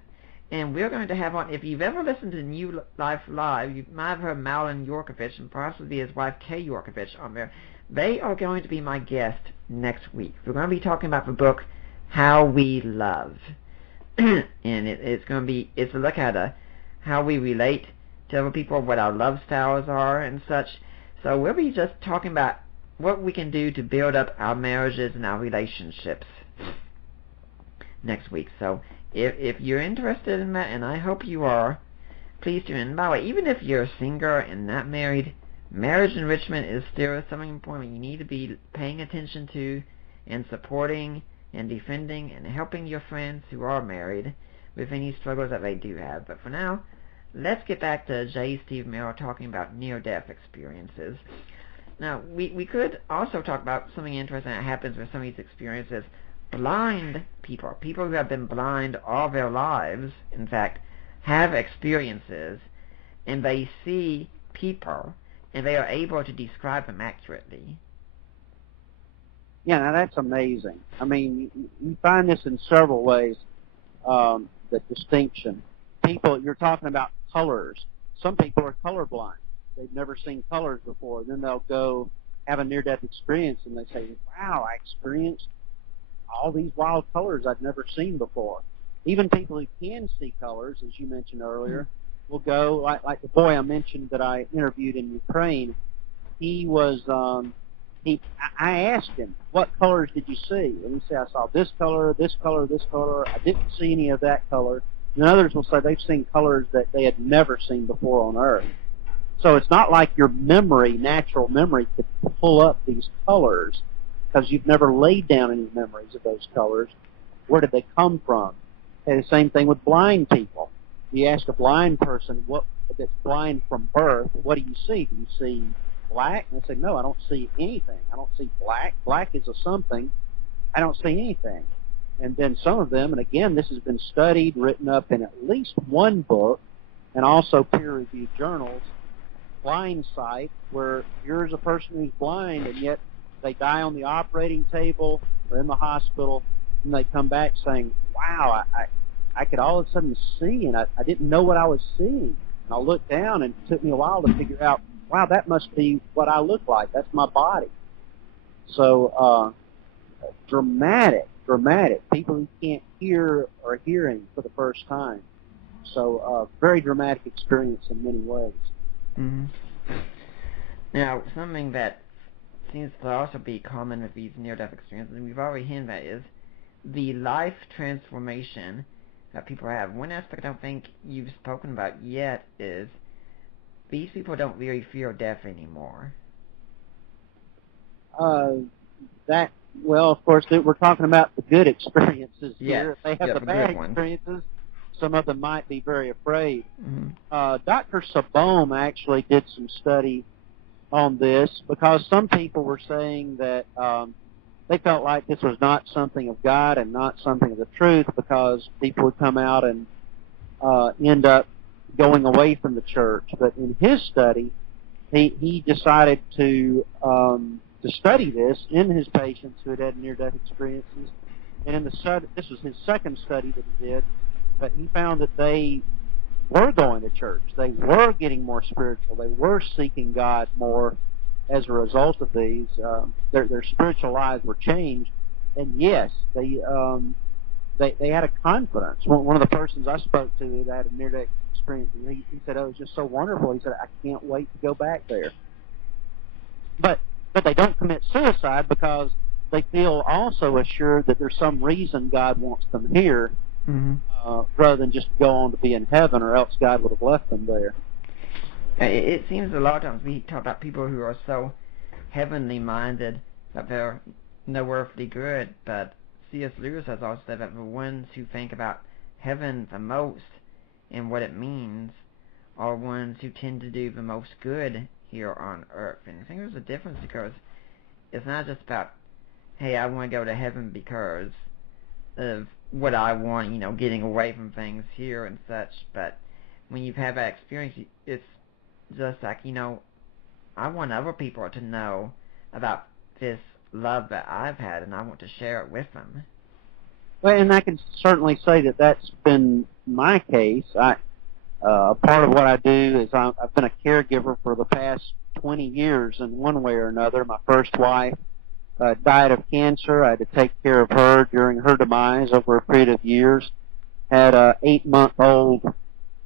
And we're going to have on, if you've ever listened to New Life Live, you might have heard Malin Yorkovich and possibly his wife Kay Yorkovich on there. They are going to be my guest next week. We're going to be talking about the book, How We Love. And it's going to be, it's a look at how we relate to other people, what our love styles are and such. So we'll be just talking about what we can do to build up our marriages and our relationships next week. So if you're interested in that, and I hope you are, please tune in. By the way, even if you're single and not married, marriage enrichment is still something important you need to be paying attention to and supporting and defending and helping your friends who are married with any struggles that they do have. But for now, let's get back to J. Steve Merrill talking about near-death experiences. Now, we could also talk about something interesting that happens with some of these experiences. Blind people who have been blind all their lives, in fact, have experiences, and they see people, and they are able to describe them accurately. Yeah, now that's amazing. I mean, you find this in several ways, the distinction. People, you're talking about colors. Some people are colorblind. They've never seen colors before. Then they'll go have a near-death experience, and they say, wow, I experienced all these wild colors I'd never seen before. Even people who can see colors, as you mentioned earlier, will go, like the boy I mentioned that I interviewed in Ukraine, he was, I asked him, what colors did you see? And he said, I saw this color, this color, this color. I didn't see any of that color. And others will say they've seen colors that they had never seen before on Earth. So it's not like your memory, natural memory, could pull up these colors because you've never laid down any memories of those colors. Where did they come from? And the same thing with blind people. You ask a blind person that's blind from birth, what do you see? Do you see black? And they say, no, I don't see anything. I don't see black. Black is a something. I don't see anything. And then some of them, and again, this has been studied, written up in at least one book, and also peer-reviewed journals, blind sight, where here's a person who's blind, and yet they die on the operating table or in the hospital, and they come back saying, wow, I could all of a sudden see, and I didn't know what I was seeing. And I looked down, and it took me a while to figure out, wow, that must be what I look like. That's my body. So dramatic. People who can't hear are hearing for the first time. So very dramatic experience in many ways. Mm-hmm. Now, something that seems to also be common with these near-death experiences, and we've already hinted at, is the life transformation that people have. One aspect I don't think you've spoken about yet is these people don't really fear death anymore. Well, of course, we're talking about the good experiences Yes, here. If they have the bad experiences, some of them might be very afraid. Mm-hmm. Dr. Sabom actually did some study on this because some people were saying that they felt like this was not something of God and not something of the truth because people would come out and end up going away from the church. But in his study, he decided to study this in his patients who had had near-death experiences. And in the study, this was his second study that he did, but he found that they were going to church. They were getting more spiritual. They were seeking God more as a result of these. Their spiritual lives were changed. And yes, they had a confidence. One of the persons I spoke to that had a near-death experience, he said, oh, it was just so wonderful. He said, I can't wait to go back there. But they don't commit suicide because they feel also assured that there's some reason God wants them here, mm-hmm. Rather than just go on to be in heaven, or else God would have left them there. It seems a lot of times we talk about people who are so heavenly minded that they're no earthly good, but C.S. Lewis has also said that the ones who think about heaven the most and what it means are ones who tend to do the most good here on earth. And I think there's a difference because it's not just about, hey, I want to go to heaven because of what I want, getting away from things here and such, but when you've had that experience, it's just like, I want other people to know about this love that I've had, and I want to share it with them. Well, and I can certainly say that that's been my case. Part of what I do is I've been a caregiver for the past 20 years in one way or another. My first wife died of cancer. I had to take care of her during her demise over a period of years. Had 8-month-old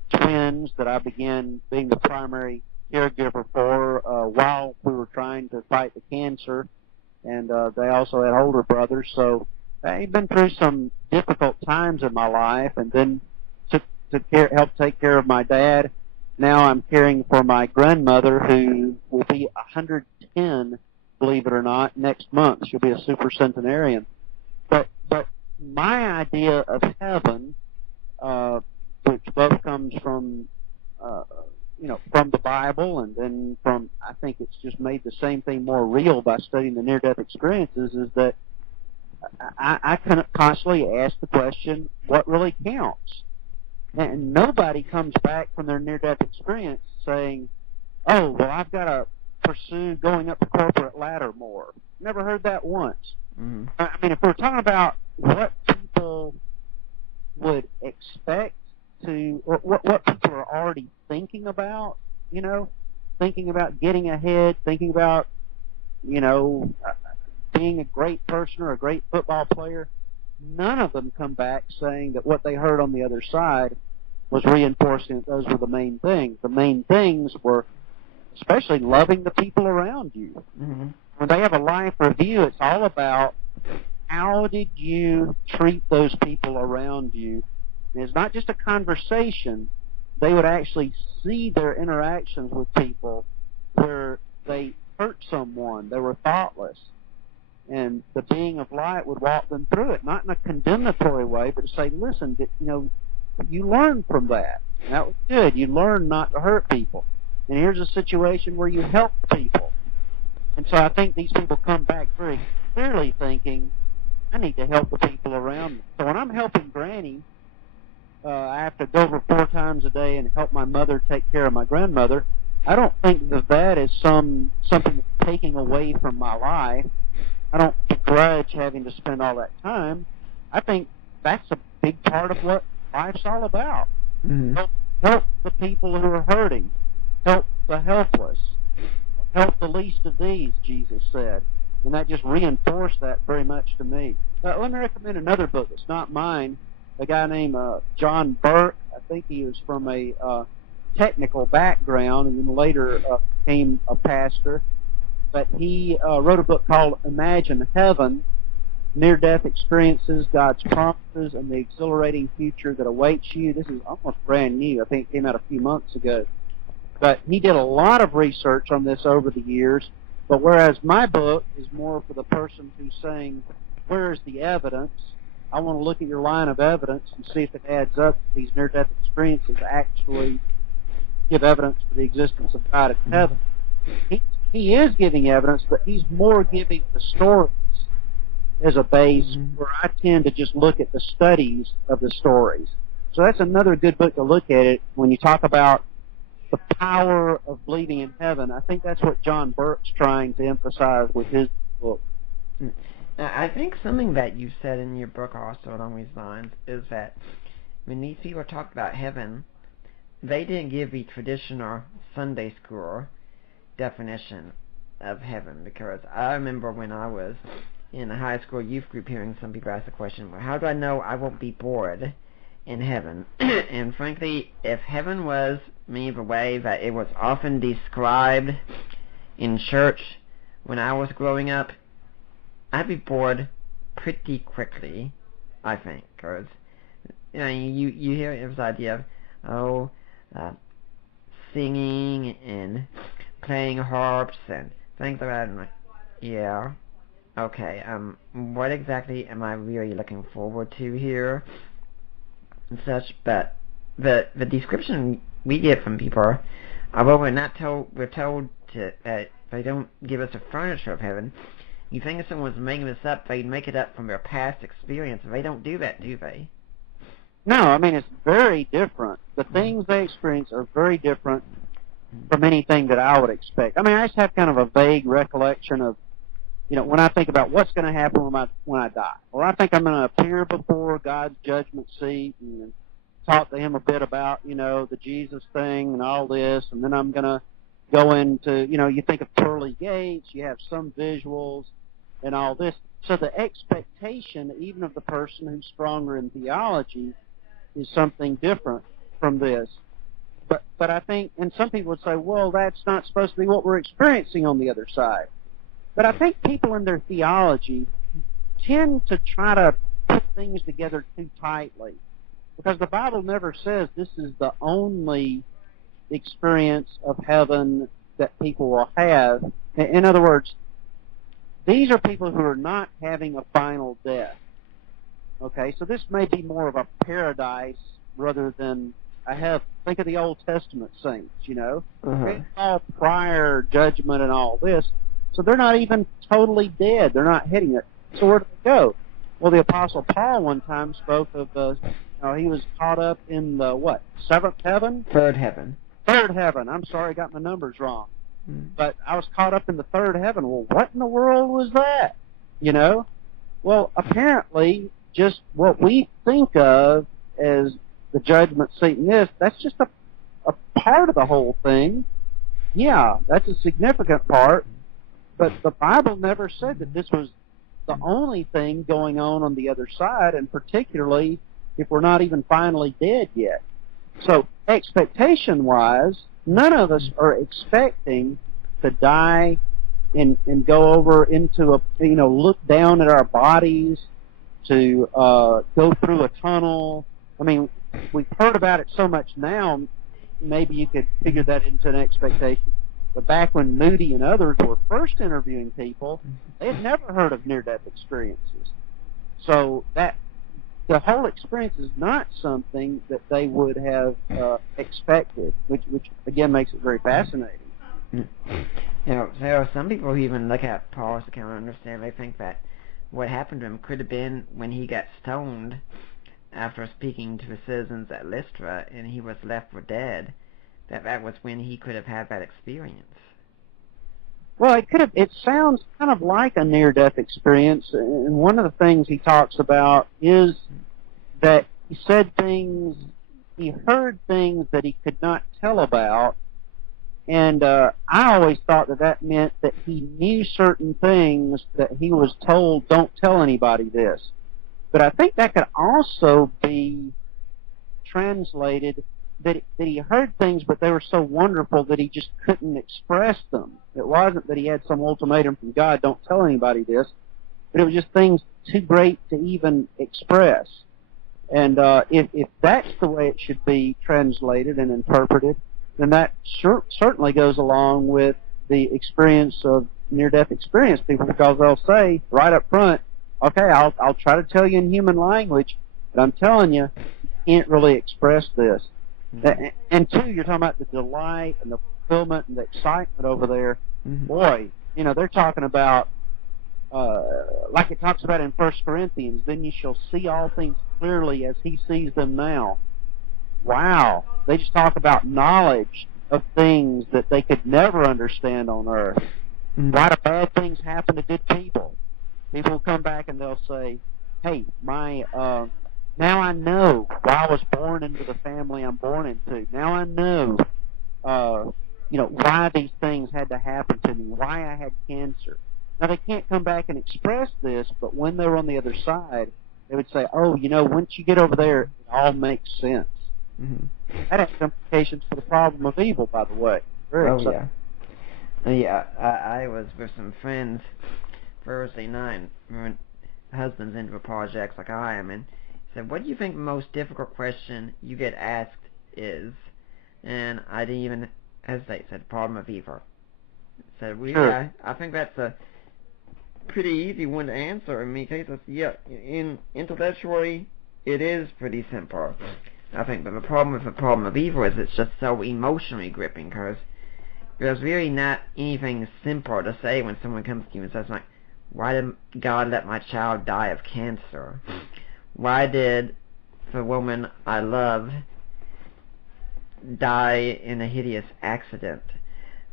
twins that I began being the primary caregiver for while we were trying to fight the cancer. And they also had older brothers. So I've been through some difficult times in my life, and then help take care of my dad. Now I'm caring for my grandmother, who will be 110, believe it or not, next month. She'll be a super centenarian. But my idea of heaven, which both comes from from the Bible, and then from, I think it's just made the same thing more real by studying the near-death experiences, is that I constantly ask the question, what really counts? And nobody comes back from their near-death experience saying, oh, well, I've got to pursue going up the corporate ladder more. Never heard that once. Mm-hmm. I mean, if we're talking about what people would expect to, or what people are already thinking about, you know, thinking about getting ahead, thinking about, you know, being a great person or a great football player, none of them come back saying that what they heard on the other side was reinforcing that those were the main things. The main things were especially loving the people around you. Mm-hmm. When they have a life review, it's all about how did you treat those people around you. And it's not just a conversation. They would actually see their interactions with people where they hurt someone, they were thoughtless. And the being of light would walk them through it, not in a condemnatory way, but to say, listen, you know, you learned from that. And that was good. You learned not to hurt people. And here's a situation where you help people. And so I think these people come back very clearly thinking, I need to help the people around me. So when I'm helping Granny, I have to go over 4 times a day and help my mother take care of my grandmother. I don't think that is something taking away from my life. I don't begrudge having to spend all that time. I think that's a big part of what life's all about. Mm-hmm. Help the people who are hurting. Help the helpless. Help the least of these, Jesus said. And that just reinforced that very much to me. Let me recommend another book. It's not mine. A guy named John Burke. I think he was from a technical background and then later became a pastor. But he wrote a book called Imagine Heaven, Near-Death Experiences, God's Promises, and the Exhilarating Future That Awaits You. This is almost brand new. I think it came out a few months ago. But he did a lot of research on this over the years. But whereas my book is more for the person who's saying, where is the evidence? I want to look at your line of evidence and see if it adds up. These near-death experiences actually give evidence for the existence of God in heaven. He is giving evidence, but he's more giving the stories as a base, where I tend to just look at the studies of the stories. So that's another good book to look at it when you talk about the power of believing in heaven. I think that's what John Burke's trying to emphasize with his book. I think something that you said in your book also along these lines is that when these people talked about heaven, they didn't give the traditional Sunday school definition of heaven, because I remember when I was in a high school youth group hearing some people ask the question, well, how do I know I won't be bored in heaven? And frankly, if heaven was me the way that it was often described in church when I was growing up, I'd be bored pretty quickly, I think, because you know, you hear this idea of singing and playing harps and things like that. And I'm like, yeah, okay, what exactly am I really looking forward to here and such? But the description we get from people, although we're told to they don't give us a furniture of heaven. You think if someone's making this up, they'd make it up from their past experience. They don't do that, do they? No, I mean, it's very different. The things they experience are very different from anything that I would expect. I mean, I just have kind of a vague recollection of, you know, when I think about what's going to happen when I die. Or I think I'm going to appear before God's judgment seat and talk to him a bit about, you know, the Jesus thing and all this, and then I'm going to go into, you know, you think of pearly gates, you have some visuals and all this. So the expectation, even of the person who's stronger in theology, is something different from this. But I think, and some people would say, well, that's not supposed to be what we're experiencing on the other side. But I think people in their theology tend to try to put things together too tightly, because the Bible never says this is the only experience of heaven that people will have. In other words, these are people who are not having a final death. Okay, so this may be more of a paradise rather than think of the Old Testament saints, you know. It's all prior judgment and all this. So they're not even totally dead. They're not hitting it. So where do they go? Well, the Apostle Paul one time spoke of He was caught up in the, what, seventh heaven? Third heaven. Third heaven. I'm sorry, I got my numbers wrong. Mm. But I was caught up in the third heaven. Well, what in the world was that? Well, apparently, just what we think of as the judgment seat and this, that's just a part of the whole thing. Yeah, that's a significant part. But the Bible never said that this was the only thing going on the other side, and particularly if we're not even finally dead yet. So expectation-wise, none of us are expecting to die and go over into look down at our bodies, to go through a tunnel. I mean, we've heard about it so much now, maybe you could figure that into an expectation. But back when Moody and others were first interviewing people, they had never heard of near-death experiences. So that the whole experience is not something that they would have expected, which again makes it very fascinating. There are some people who even look at Paul's account and understand. They think that what happened to him could have been when he got stoned after speaking to the citizens at Lystra and he was left for dead. That was when he could have had that experience. Well, it sounds kind of like a near-death experience, and one of the things he talks about is that he heard things that he could not tell about, and I always thought that meant that he knew certain things that he was told, don't tell anybody this. But I think that could also be translated that he heard things, but they were so wonderful that he just couldn't express them. It wasn't that he had some ultimatum from God, don't tell anybody this, but it was just things too great to even express. And if that's the way it should be translated and interpreted, then that certainly goes along with the experience of near-death experience people, because they'll say right up front, okay, I'll try to tell you in human language, but I'm telling you, you can't really express this. Mm-hmm. And two, you're talking about the delight and the fulfillment and the excitement over there. Mm-hmm. Boy, they're talking about, like it talks about in 1 Corinthians, then you shall see all things clearly as he sees them now. Wow. They just talk about knowledge of things that they could never understand on earth. Mm-hmm. Why do bad things happen to good people? People will come back and they'll say, hey, now I know why I was born into the family I'm born into. Now I know, why these things had to happen to me, why I had cancer. Now, they can't come back and express this, but when they were on the other side, they would say, oh, once you get over there, it all makes sense. Mm-hmm. That has implications for the problem of evil, by the way. Very exciting. Yeah, I was with some friends Thursday night. My husband's into a project like I am, and said, what do you think the most difficult question you get asked is? And I didn't even hesitate. Said, problem of evil. Said, well, sure. Yeah, I think that's a pretty easy one to answer in many cases. Yeah, intellectually, it is pretty simple. I think, but the problem with the problem of evil is it's just so emotionally gripping, because there's really not anything simple to say when someone comes to you and says, like, why did God let my child die of cancer? Why did the woman I love die in a hideous accident?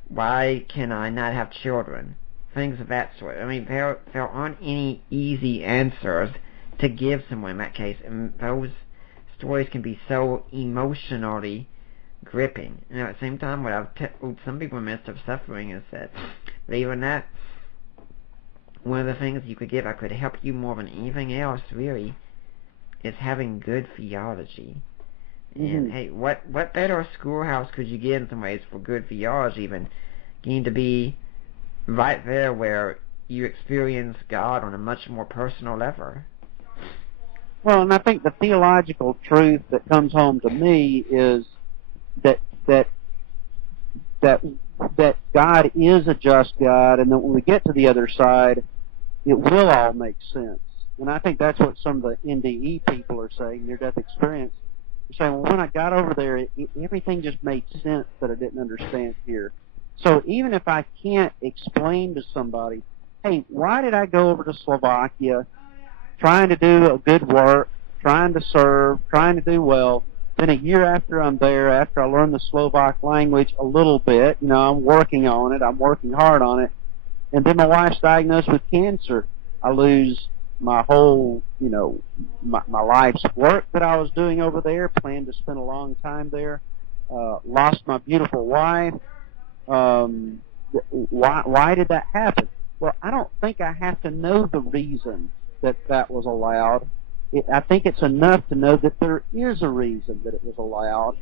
Why can I not have children? Things of that sort. I mean, there aren't any easy answers to give someone in that case, and those stories can be so emotionally gripping. And at the same time, what I've told some people in the midst of suffering is that, believe it or not, one of the things you could give that could help you more than anything else, really, is having good theology. Mm-hmm. And hey, what better schoolhouse could you get in some ways for good theology than getting to be right there where you experience God on a much more personal level? Well, and I think the theological truth that comes home to me is that God is a just God, and that when we get to the other side, it will all make sense. And I think that's what some of the NDE people are saying, near-death experience. They're saying, well, when I got over there, everything just made sense that I didn't understand here. So even if I can't explain to somebody, hey, why did I go over to Slovakia trying to do a good work, trying to serve, trying to do well. Then a year after I'm there, after I learn the Slovak language a little bit, I'm working on it. I'm working hard on it. And then my wife's diagnosed with cancer. I lose my whole, my life's work that I was doing over there, planned to spend a long time there. Lost my beautiful wife. Why did that happen? Well, I don't think I have to know the reason that was allowed. I think it's enough to know that there is a reason that it was allowed.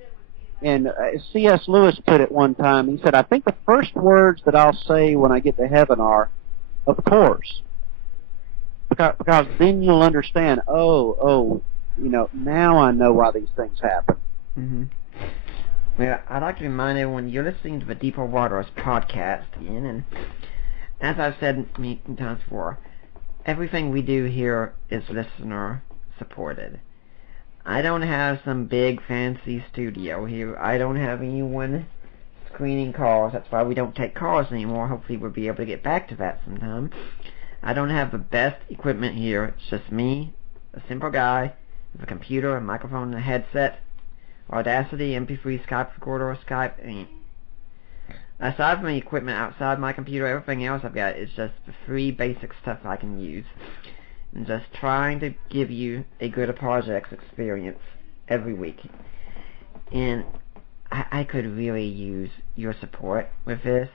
And C.S. Lewis put it one time. He said, I think the first words that I'll say when I get to heaven are, of course. Because then you'll understand, now I know why these things happen. Mm-hmm. Well, I'd like to remind everyone you're listening to the Deeper Waters podcast, Ian, and as I've said many times before, everything we do here is listener supported. I don't have some big fancy studio here. I don't have anyone screening calls. That's why we don't take calls anymore. Hopefully we'll be able to get back to that sometime. I don't have the best equipment here. It's just me, a simple guy, with a computer, a microphone, and a headset, Audacity, MP3, Skype recorder, or Skype. Aside from the equipment outside my computer, everything else I've got is just the free basic stuff I can use. And just trying to give you a good Apologetics experience every week. And I could really use your support with this.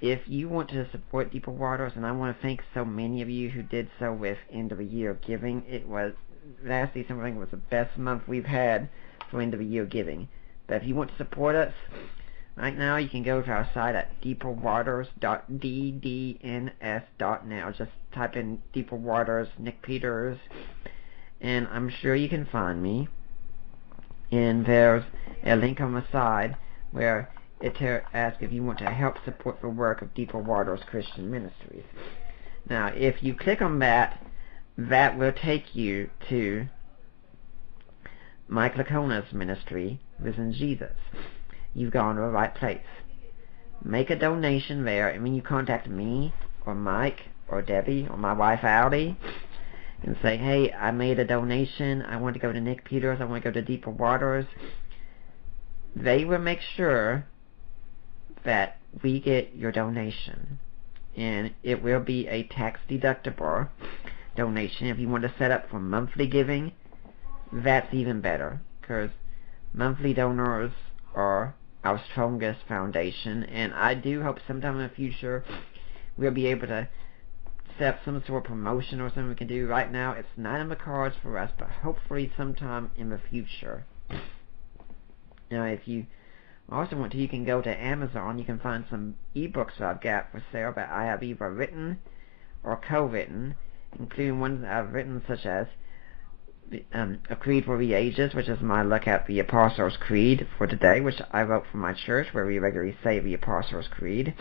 If you want to support Deeper Waters, and I want to thank so many of you who did so with end of the year giving. It was, last December, I think it was the best month we've had for end of the year giving. But if you want to support us, right now you can go to our site at deeperwaters.ddns.now. Just type in Deeper Waters, Nick Peters, and I'm sure you can find me. And there's a link on the side where it asks if you want to help support the work of Deeper Waters Christian Ministries. Now, if you click on that, that will take you to Mike Lacona's ministry, Risen Jesus. You've gone to the right place. Make a donation there, and when you contact me, or Mike, or Debbie, or my wife Aldi, and say, hey, I made a donation, I want to go to Nick Peters, I want to go to Deeper Waters, they will make sure that we get your donation. And it will be a tax-deductible donation. If you want to set up for monthly giving, that's even better, because monthly donors are our strongest foundation, and I do hope sometime in the future we'll be able to set up some sort of promotion or something we can do. Right now it's not in the cards for us, but hopefully sometime in the future. Now, if you also want to, you can go to Amazon. You can find some ebooks that I've got for sale that I have either written or co-written, including ones that I've written, such as A Creed for the Ages, which is my look at the Apostles' Creed for today, which I wrote for my church, where we regularly say the Apostles' Creed.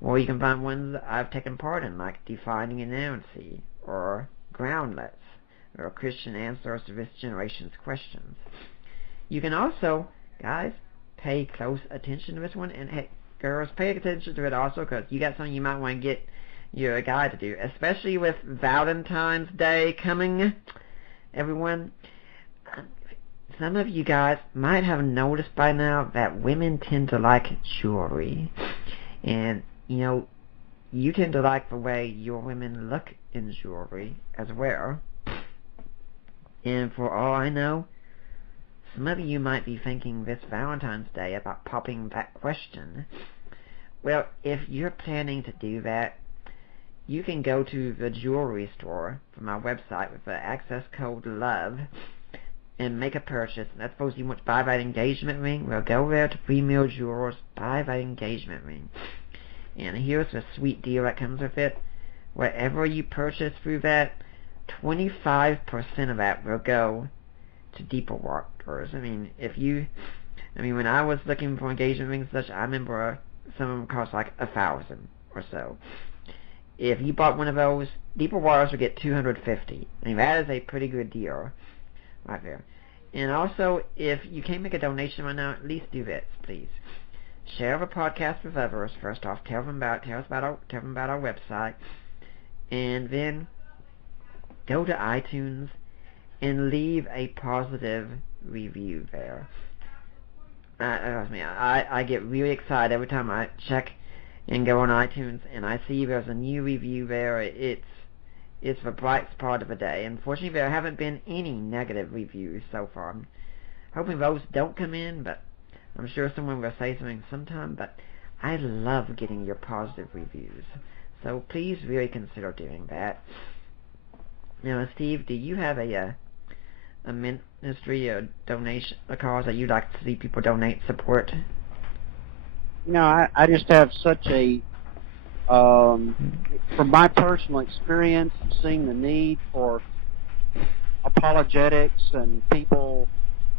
Or you can find ones that I've taken part in, like Defining Inerrancy, or Groundless, or Christian Answers to This Generation's Questions. You can also, guys, pay close attention to this one, and hey, girls, pay attention to it also, because you got something you might want to get your guy to do, especially with Valentine's Day coming. Everyone, some of you guys might have noticed by now that women tend to like jewelry, and you tend to like the way your women look in jewelry as well. And for all I know, some of you might be thinking this Valentine's Day about popping that question. Well, if you're planning to do that, you can go to the jewelry store from our website with the access code LOVE and make a purchase. Let's suppose you want to buy that engagement ring. Well, go there to Premier Jewelers, buy that engagement ring. And here's the sweet deal that comes with it. Whatever you purchase through that, 25% of that will go to Deeper Waters. When I was looking for engagement rings and such, I remember some of them cost like $1,000 or so. If you bought one of those, Deeper Waters would get $250. That is a pretty good deal right there. And also, if you can't make a donation right now, at least do this, please. Share the podcast with others. First off, tell them about our website, and then go to iTunes and leave a positive review there. I get really excited every time I check and go on iTunes and I see there's a new review there. It's the bright spot of the day. Unfortunately, there haven't been any negative reviews so far. I'm hoping those don't come in, but I'm sure someone will say something sometime. But I love getting your positive reviews, so please really consider doing that. Now, Steve, do you have a ministry, a donation, a cause that you'd like to see people donate, support? I just have such a, from my personal experience, seeing the need for apologetics and people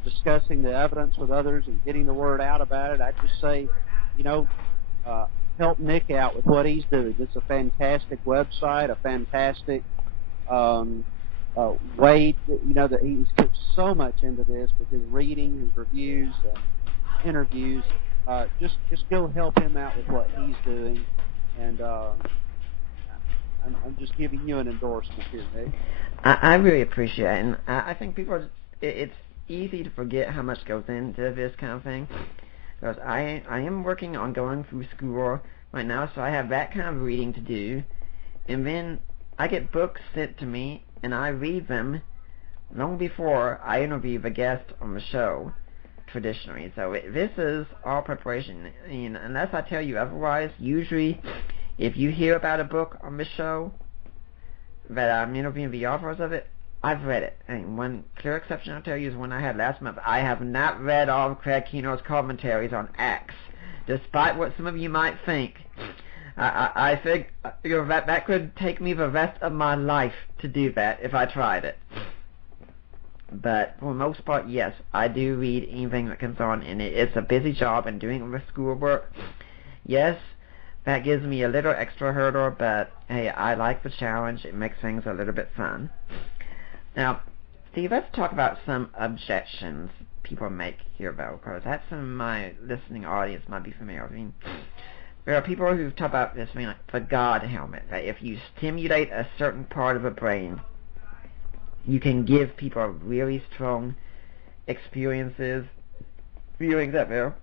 discussing the evidence with others and getting the word out about it, I just say, help Nick out with what he's doing. It's a fantastic website, a fantastic way, that he's put so much into this with his reading, his reviews, interviews. Just go help him out with what he's doing, and I'm just giving you an endorsement here, Nick. I really appreciate it, and I think people, it's easy to forget how much goes into this kind of thing, because I am working on going through school right now, so I have that kind of reading to do, and then I get books sent to me, and I read them long before I interview the guest on the show, traditionally. So this is all preparation, and unless I tell you otherwise, usually if you hear about a book on the show that I'm interviewing the authors of it, I've read it. And one clear exception I'll tell you is one I had last month. I have not read all of Craig Keno's commentaries on Acts, despite what some of you might think. I think that could take me the rest of my life to do that if I tried it. But for the most part, yes, I do read anything that comes on, and it's a busy job, and doing the schoolwork, yes, that gives me a little extra hurdle, but hey, I like the challenge. It makes things a little bit fun. Now, Steve, let's talk about some objections people make here, though, because that's some of my listening audience might be familiar with. I mean, there are people who talk about this, like the God helmet, that if you stimulate a certain part of the brain, you can give people really strong experiences, feelings that they're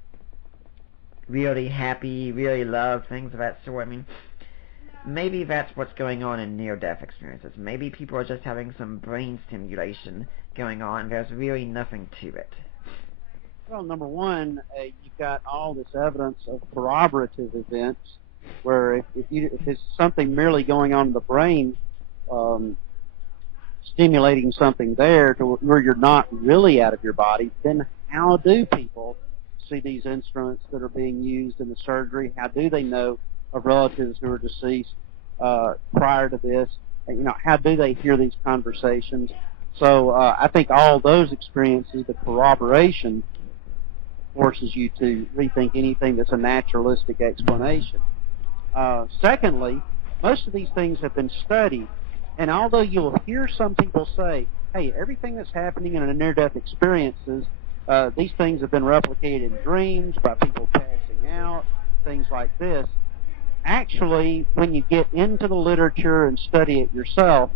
really happy, really love, things of that sort. I mean, maybe that's what's going on in near-death experiences. Maybe people are just having some brain stimulation going on. There's really nothing to it. Well, number one, you've got all this evidence of corroborative events where if it's something merely going on in the brain, stimulating something there to where you're not really out of your body, then how do people see these instruments that are being used in the surgery? How do they know of relatives who are deceased prior to this? How do they hear these conversations? So I think all those experiences, the corroboration, forces you to rethink anything that's a naturalistic explanation. Secondly, most of these things have been studied, and although you'll hear some people say, hey, everything that's happening in a near-death experiences, these things have been replicated in dreams by people passing out, things like this. Actually, when you get into the literature and study it yourself,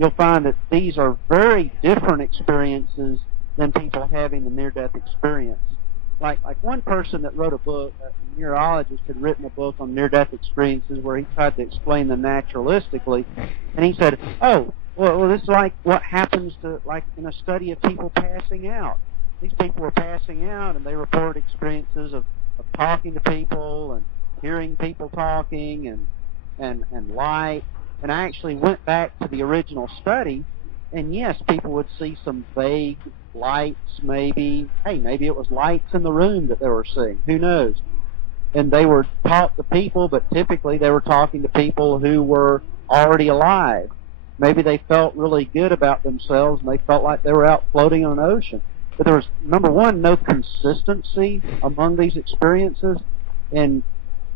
you'll find that these are very different experiences than people having the near-death experience. Like one person that wrote a book, a neurologist, had written a book on near-death experiences where he tried to explain them naturalistically, and he said, oh, well, this is like what happens to, like in a study of people passing out. These people were passing out, and they report experiences of talking to people and hearing people talking and light. And I actually went back to the original study, and yes, people would see some vague lights, maybe. Hey, maybe it was lights in the room that they were seeing. Who knows? And they were taught to people, but typically they were talking to people who were already alive. Maybe they felt really good about themselves, and they felt like they were out floating on an ocean. But there was, number one, no consistency among these experiences. And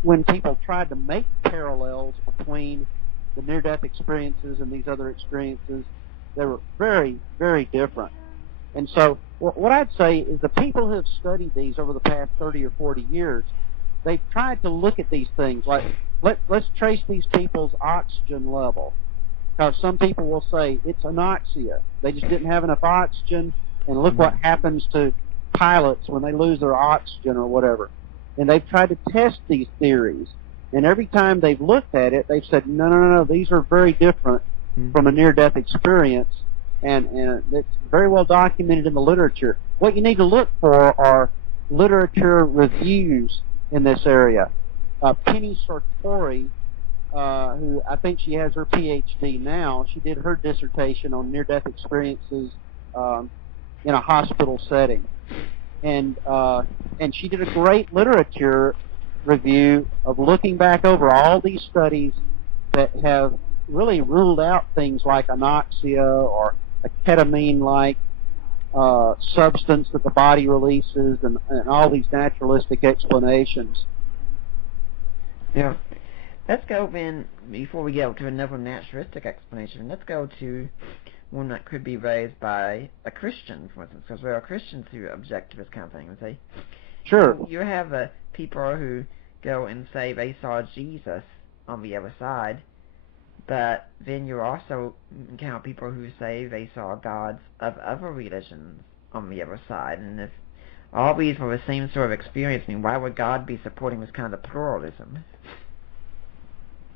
when people tried to make parallels between the near-death experiences and these other experiences, they were very, very different. And so what I'd say is the people who have studied these over the past 30 or 40 years, they've tried to look at these things like, let's trace these people's oxygen level. Because some people will say it's anoxia. They just didn't have enough oxygen, and look what happens to pilots when they lose their oxygen or whatever. And they've tried to test these theories. And every time they've looked at it, they've said, no, these are very different from a near-death experience. And it's very well documented in the literature. What you need to look for are literature reviews in this area. Penny Sartori, who I think she has her PhD now, she did her dissertation on near-death experiences in a hospital setting. And she did a great literature review of looking back over all these studies that have really ruled out things like anoxia or a ketamine-like substance that the body releases and all these naturalistic explanations. Yeah. Let's go then, before we go to another naturalistic explanation, let's go to one that could be raised by a Christian, for instance, because there are Christians who object to this kind of thing, would say. Sure. You have people who go and say they saw Jesus on the other side, but then you also encounter people who say they saw gods of other religions on the other side, and if all these were the same sort of experience, I mean, why would God be supporting this kind of pluralism?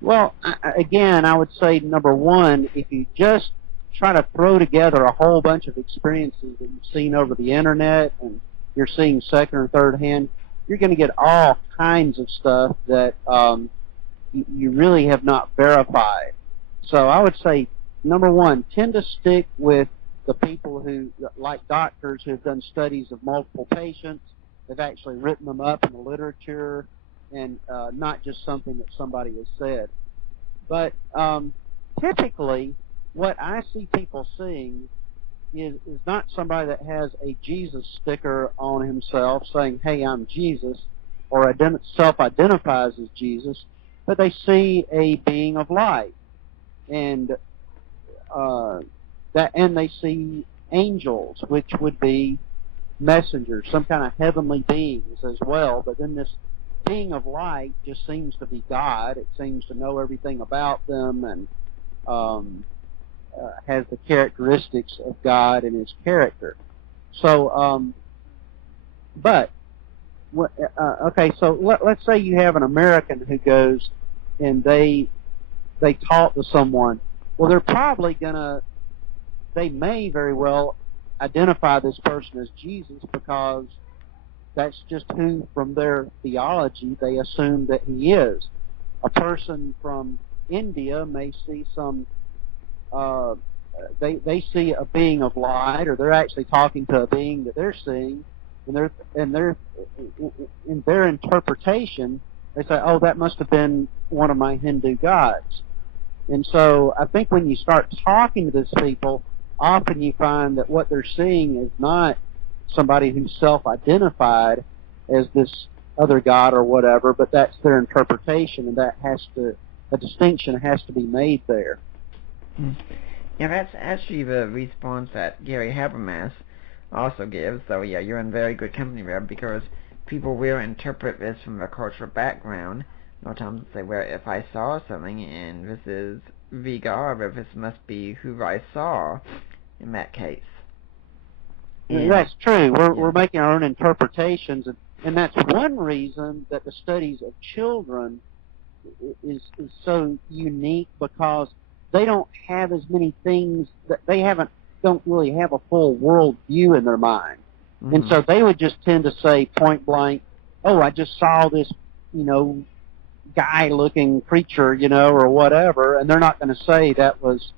Well, again, I would say, number one, if you just try to throw together a whole bunch of experiences that you've seen over the internet and you're seeing second or third hand, you're going to get all kinds of stuff that you really have not verified. So I would say, number one, tend to stick with the people who, like doctors who have done studies of multiple patients. They've actually written them up in the literature, and not just something that somebody has said. But typically, what I see people seeing is not somebody that has a Jesus sticker on himself saying, hey, I'm Jesus, or self-identifies as Jesus, but they see a being of light. And they see angels, which would be messengers, some kind of heavenly beings as well. But then this being of light just seems to be God. It seems to know everything about them and has the characteristics of God in his character. So, okay, so let's say you have an American who goes and they talk to someone. Well, they're probably they may very well identify this person as Jesus because that's just who, from their theology, they assume that he is. A person from India may see they see a being of light, or they're actually talking to a being that they're seeing, and in their interpretation, they say, oh, that must have been one of my Hindu gods. And so I think when you start talking to these people, often you find that what they're seeing is not somebody who's self-identified as this other god or whatever, but that's their interpretation, and a distinction has to be made there. Yeah, that's actually the response that Gary Habermas also gives. So yeah, you're in very good company there, because people will interpret this from their cultural background. A lot of times they say, well, if I saw something and this is the god, this must be who I saw in that case. And that's true. We're making our own interpretations, and that's one reason that the studies of children is so unique, because they don't have as many things that don't really have a full world view in their mind. Mm-hmm. And so they would just tend to say point blank, oh, I just saw this, guy-looking creature, or whatever, and they're not going to say that was,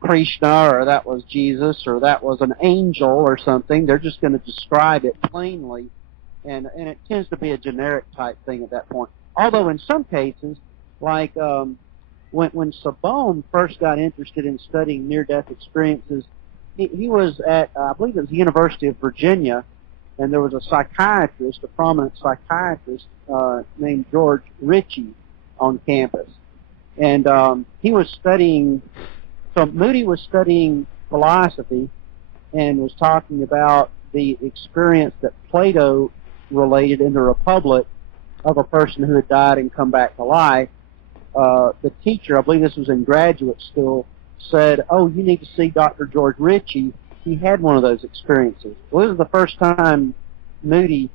Krishna, or that was Jesus, or that was an angel or something. They're just going to describe it plainly, and it tends to be a generic type thing at that point. Although in some cases, like when Sabone first got interested in studying near-death experiences, he was at, I believe it was the University of Virginia, and there was a psychiatrist, a prominent psychiatrist named George Ritchie on campus. And he was studying, so Moody was studying philosophy and was talking about the experience that Plato related in the Republic of a person who had died and come back to life. the teacher, I believe this was in graduate school, said, "Oh, you need to see Dr. George Ritchie. He had one of those experiences." Well, this is the first time Moody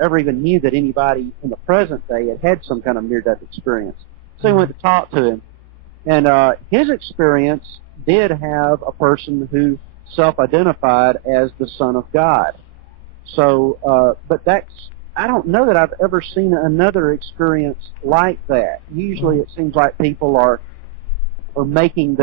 ever even knew that anybody in the present day had had some kind of near-death experience. So he went to talk to him. And his experience did have a person who self-identified as the Son of God. So, but I don't know that I've ever seen another experience like that. Usually it seems like people are making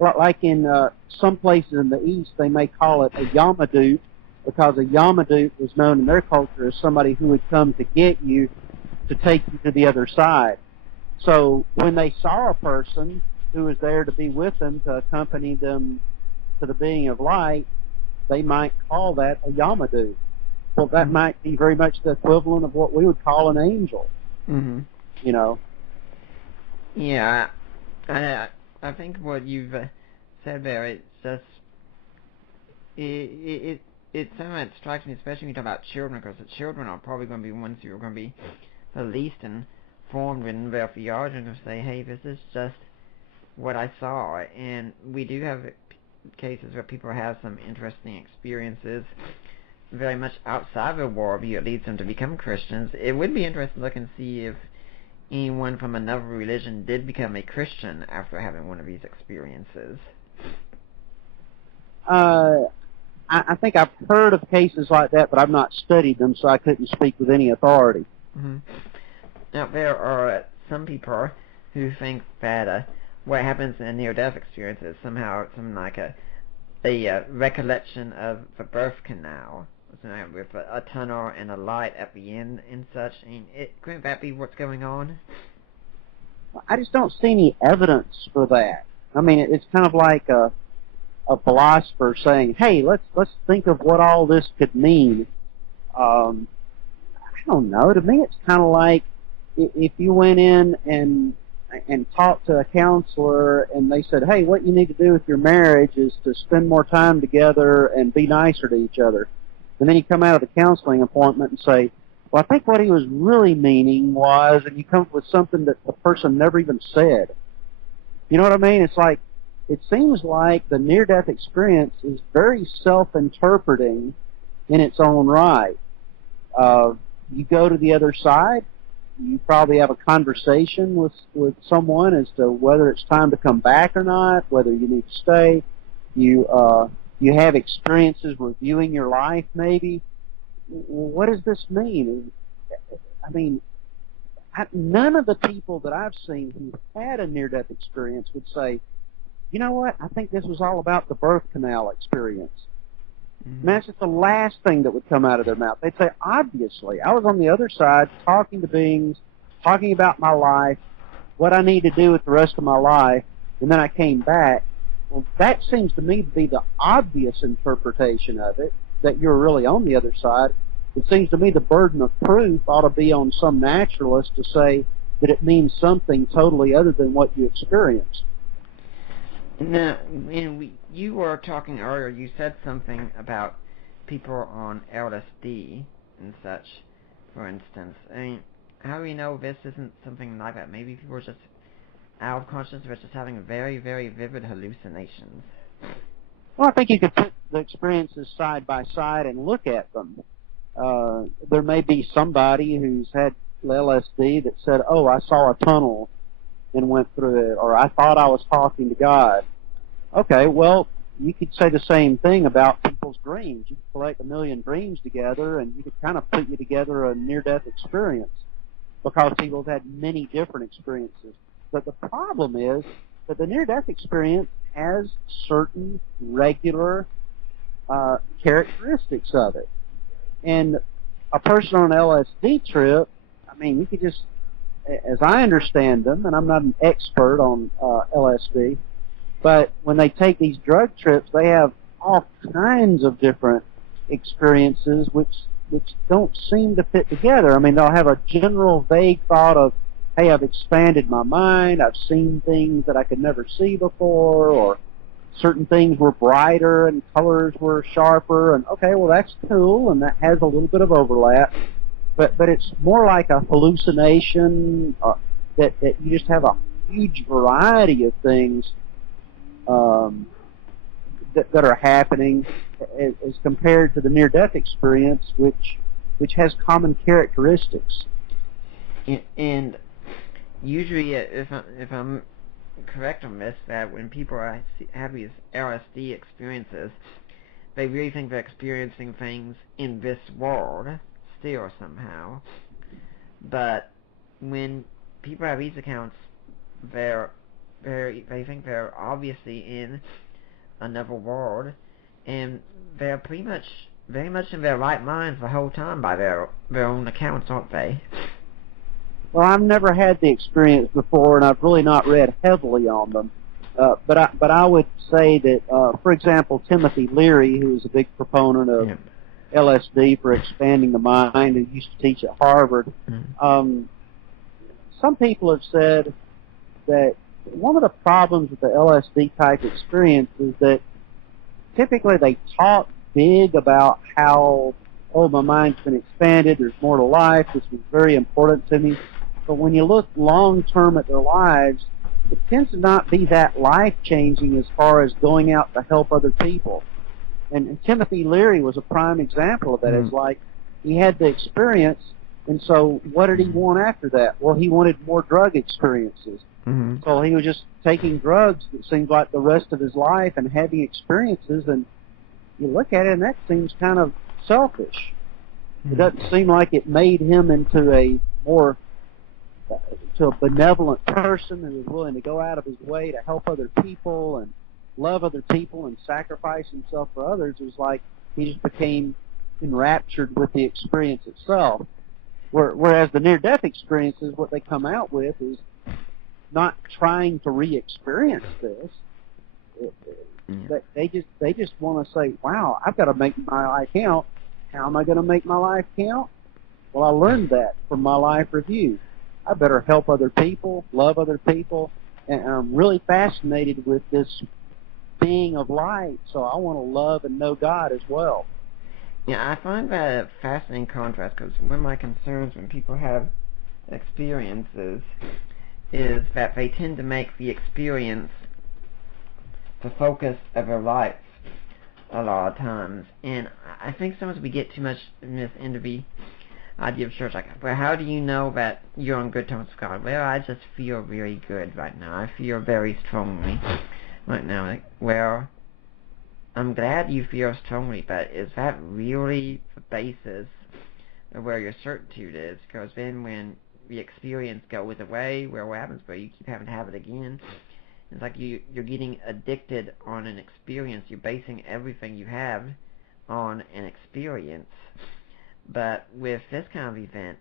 like in some places in the East, they may call it a Yamadoot, because a Yamadoot was known in their culture as somebody who would come to get you to take you to the other side. So when they saw a person who was there to be with them, to accompany them to the being of light, they might call that a Yamadoot. Well, that might be very much the equivalent of what we would call an angel. Mm-hmm. You know? Yeah, I think what you've said there, it's just, it somewhat strikes me, especially when you talk about children, because the children are probably going to be ones who are going to be the least informed in their theology, and say, hey, this is just what I saw. And we do have cases where people have some interesting experiences very much outside the worldview. It leads them to become Christians. It would be interesting to look and see if anyone from another religion did become a Christian after having one of these experiences. I think I've heard of cases like that, but I've not studied them, so I couldn't speak with any authority. Mm-hmm. Now, there are some people who think that what happens in a near-death experience is somehow something like a recollection of the birth canal, with a tunnel and a light at the end and such. And couldn't that be what's going on? I just don't see any evidence for that. I mean, it's kind of like a philosopher saying, "Hey, let's think of what all this could mean." I don't know. To me, it's kind of like if you went in and talked to a counselor and they said, "Hey, what you need to do with your marriage is to spend more time together and be nicer to each other." And then you come out of the counseling appointment and say, "Well, I think what he was really meaning was," and you come up with something that the person never even said. You know what I mean? It's like, it seems like the near-death experience is very self-interpreting in its own right. You go to the other side, you probably have a conversation with someone as to whether it's time to come back or not, whether you need to stay. You have experiences reviewing your life, maybe. What does this mean? I mean, none of the people that I've seen who had a near-death experience would say, "You know what, I think this was all about the birth canal experience." Mm-hmm. And that's just the last thing that would come out of their mouth. They'd say, "Obviously, I was on the other side talking to beings, talking about my life, what I need to do with the rest of my life, and then I came back." Well, that seems to me to be the obvious interpretation of it, that you're really on the other side. It seems to me the burden of proof ought to be on some naturalist to say that it means something totally other than what you experienced. Now, you were talking earlier, you said something about people on LSD and such, for instance. I mean, how do we know this isn't something like that? Maybe people are just out of consciousness, but just having very, very vivid hallucinations. Well, I think you could put the experiences side by side and look at them. There may be somebody who's had LSD that said, "Oh, I saw a tunnel and went through it," or "I thought I was talking to God." Okay, well, you could say the same thing about people's dreams. You could collect 1 million dreams together, and you could kind of put together a near-death experience, because people have had many different experiences. But the problem is that the near-death experience has certain regular characteristics of it. And a person on an LSD trip, I mean, you could just, as I understand them, and I'm not an expert on LSD, but when they take these drug trips, they have all kinds of different experiences which don't seem to fit together. I mean, they'll have a general vague thought of, "Hey, I've expanded my mind, I've seen things that I could never see before," or certain things were brighter and colors were sharper, and okay, well, that's cool, and that has a little bit of overlap. But it's more like a hallucination that you just have a huge variety of things that are happening as compared to the near-death experience, which has common characteristics. And usually, if I'm correct on this, that when people have these LSD experiences, they really think they're experiencing things in this world still somehow. But when people have these accounts, they think they're obviously in another world, and they're very much in their right minds the whole time by their own accounts, aren't they? Well, I've never had the experience before, and I've really not read heavily on them. But I would say that, for example, Timothy Leary, who is a big proponent of LSD for expanding the mind, who used to teach at Harvard, some people have said that one of the problems with the LSD type experience is that typically they talk big about how, oh, my mind's been expanded, there's more to life, this was very important to me. But when you look long-term at their lives, it tends to not be that life-changing as far as going out to help other people. And Timothy Leary was a prime example of that. It's like he had the experience, and so what did he want after that? Well, he wanted more drug experiences. So he was just taking drugs, it seems like, the rest of his life and having experiences, and you look at it, and that seems kind of selfish. It doesn't seem like it made him into a benevolent person who was willing to go out of his way to help other people and love other people and sacrifice himself for others. It was like he just became enraptured with the experience itself. Whereas the near-death experiences, what they come out with is not trying to re-experience this. They just want to say, wow, I've got to make my life count. How am I going to make my life count? Well, I learned that from my life review. I better help other people, love other people, and I'm really fascinated with this being of light, so I want to love and know God as well. Yeah, I find that a fascinating contrast, because one of my concerns when people have experiences is that they tend to make the experience the focus of their life a lot of times. And I think sometimes we get too much into the idea of church, like, well, how do you know that you're on good terms with God? Well, I just feel really good right now. I feel very strongly right now. Like, well, I'm glad you feel strongly, but is that really the basis of where your certitude is? Because then when the experience goes away, well, what happens? Well, you keep having to have it again. It's like you're getting addicted on an experience. You're basing everything you have on an experience. But with this kind of event,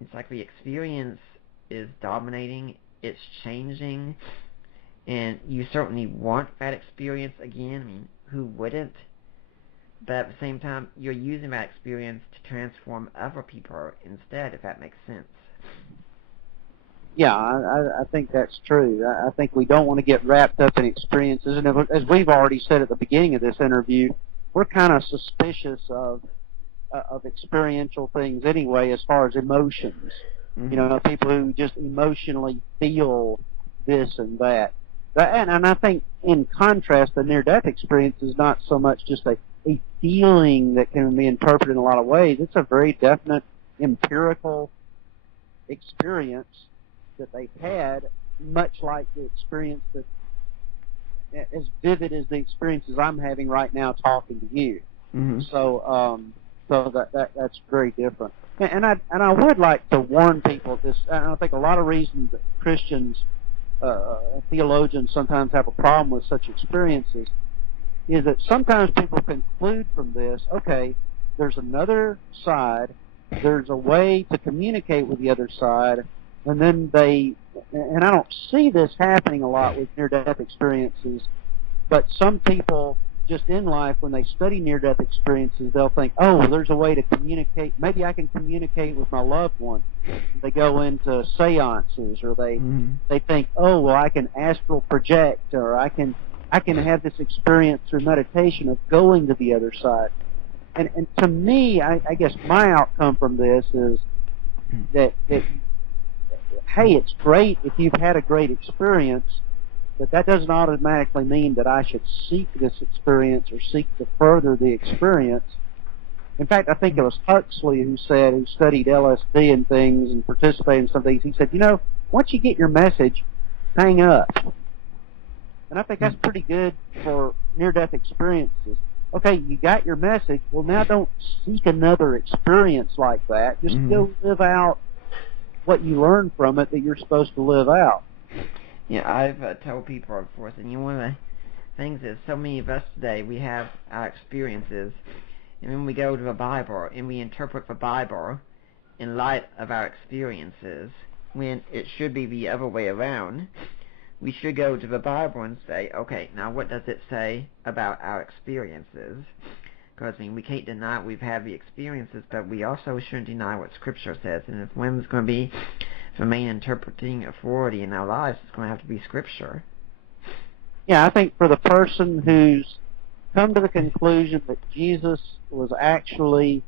it's like the experience is dominating, it's changing, and you certainly want that experience again. I mean, who wouldn't? But at the same time, you're using that experience to transform other people instead, if that makes sense. Yeah, I think that's true. I think we don't want to get wrapped up in experiences. And as we've already said at the beginning of this interview, we're kind of suspicious of experiential things anyway, as far as emotions. You know, people who just emotionally feel this and that. And I think, in contrast, the near-death experience is not so much just a feeling that can be interpreted in a lot of ways. It's a very definite empirical experience that they've had, much like the experience that, as vivid as the experiences I'm having right now talking to you. So that's very different. And I would like to warn people this. I think a lot of reasons that Christians, theologians sometimes have a problem with such experiences is that sometimes people conclude from this, okay, there's another side, there's a way to communicate with the other side, and then and I don't see this happening a lot with near-death experiences, but some people just in life, when they study near-death experiences, they'll think, oh, well, there's a way to communicate. Maybe I can communicate with my loved one. They go into seances, or they think, oh, well, I can astral project, or I can have this experience through meditation of going to the other side. And to me, I guess my outcome from this is that hey, it's great if you've had a great experience, but that doesn't automatically mean that I should seek this experience or seek to further the experience. In fact, I think it was Huxley who studied LSD and things and participated in some things. He said, once you get your message, hang up. And I think that's pretty good for near-death experiences. Okay, you got your message. Well, now don't seek another experience like that. Just go live out what you learned from it that you're supposed to live out. Yeah, I've told people, of course, and one of the things is so many of us today, we have our experiences, and when we go to the Bible and we interpret the Bible in light of our experiences, when it should be the other way around, we should go to the Bible and say, okay, now what does it say about our experiences? Because, we can't deny we've had the experiences, but we also shouldn't deny what Scripture says. And if one's going to be the main interpreting authority in our lives, it's going to have to be Scripture. Yeah, I think for the person who's come to the conclusion that Jesus was actually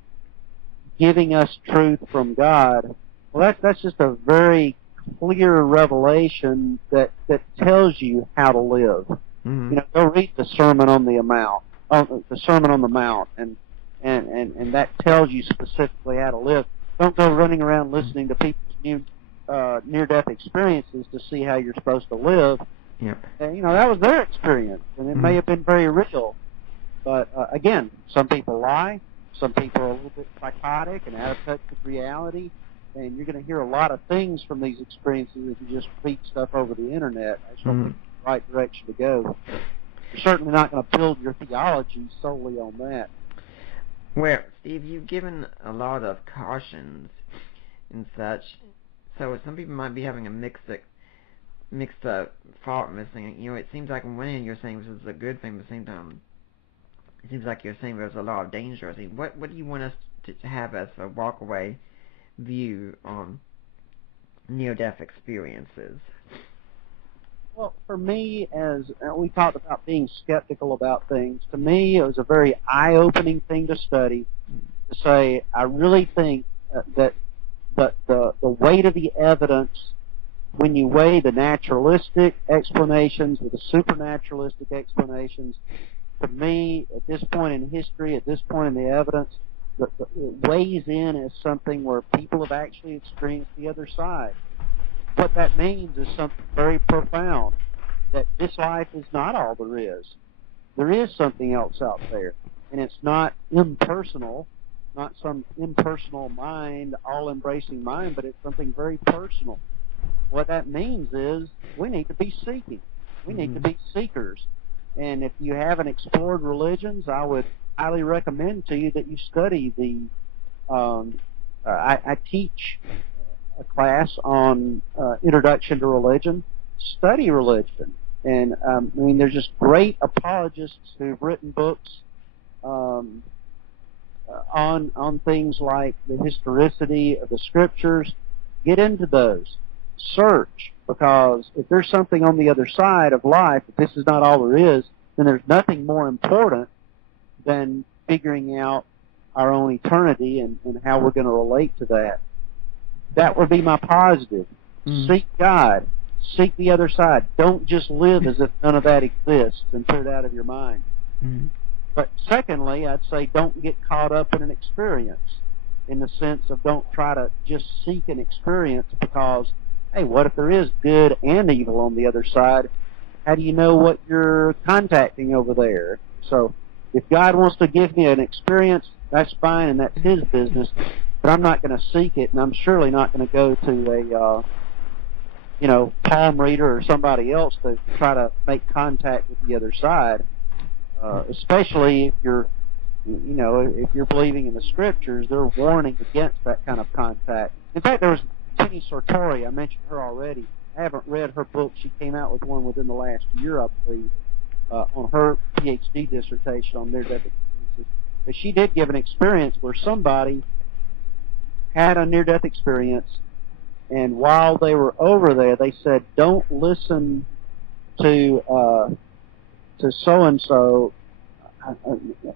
giving us truth from God, well, that's just a very clear revelation that tells you how to live. Go read the Sermon on the Mount, and that tells you specifically how to live. Don't go running around listening to people's near-death experiences to see how you're supposed to live. Yep. And, that was their experience, and it may have been very real. But again, some people lie. Some people are a little bit psychotic and out of touch with reality. And you're going to hear a lot of things from these experiences if you just read stuff over the internet. That's not the right direction to go. You're certainly not going to build your theology solely on that. Well, Steve, you've given a lot of cautions and such, so some people might be having a mixed thought in this thing. It seems like on one hand you're saying this is a good thing, but at the same time, it seems like you're saying there's a lot of danger. What do you want us to have as a walk-away view on near-death experiences? Well, for me, as we talked about being skeptical about things, to me it was a very eye-opening thing to study, to say, I really think that the weight of the evidence, when you weigh the naturalistic explanations with the supernaturalistic explanations, to me, at this point in history, at this point in the evidence, it weighs in as something where people have actually experienced the other side. What that means is something very profound, that this life is not all there is. There is something else out there, and it's not impersonal, not some impersonal mind, all-embracing mind, but it's something very personal. What that means is we need to be seeking. We need to be seekers. And if you haven't explored religions, I would highly recommend to you that you study the I teach a class on Introduction to Religion. Study religion. And, there's just great apologists who've written books on things like the historicity of the Scriptures. Get into those. Search, because if there's something on the other side of life, if this is not all there is, then there's nothing more important than figuring out our own eternity and how we're going to relate to that. That would be my positive. Seek God. Seek the other side. Don't just live as if none of that exists and put it out of your mind. But secondly, I'd say don't get caught up in an experience, in the sense of don't try to just seek an experience because, hey, what if there is good and evil on the other side? How do you know what you're contacting over there? So if God wants to give me an experience, that's fine, and that's His business, but I'm not going to seek it, and I'm surely not going to go to a palm reader or somebody else to try to make contact with the other side, especially if you're believing in the Scriptures. They're warning against that kind of contact. In fact, there was Penny Sartori. I mentioned her already. I haven't read her book. She came out with one within the last year, I believe, on her PhD dissertation on near-death experiences. But she did give an experience where somebody had a near-death experience, and while they were over there, they said, don't listen to so-and-so.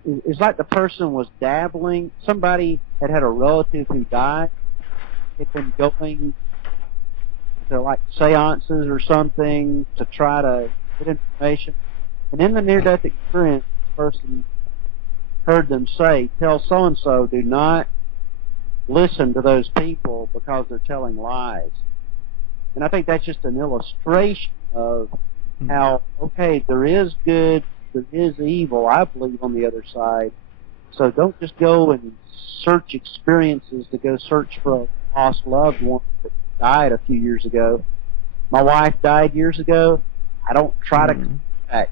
It's like the person was dabbling. Somebody had a relative who died. Had been going to like seances or something to try to get information. And in the near-death experience, this person heard them say, tell so-and-so, do not listen to those people because they're telling lies. And I think that's just an illustration of how, okay, there is good, there is evil, I believe, on the other side. So don't just go and search experiences to go search for a lost loved one that died a few years ago. My wife died years ago. I don't try to contact her.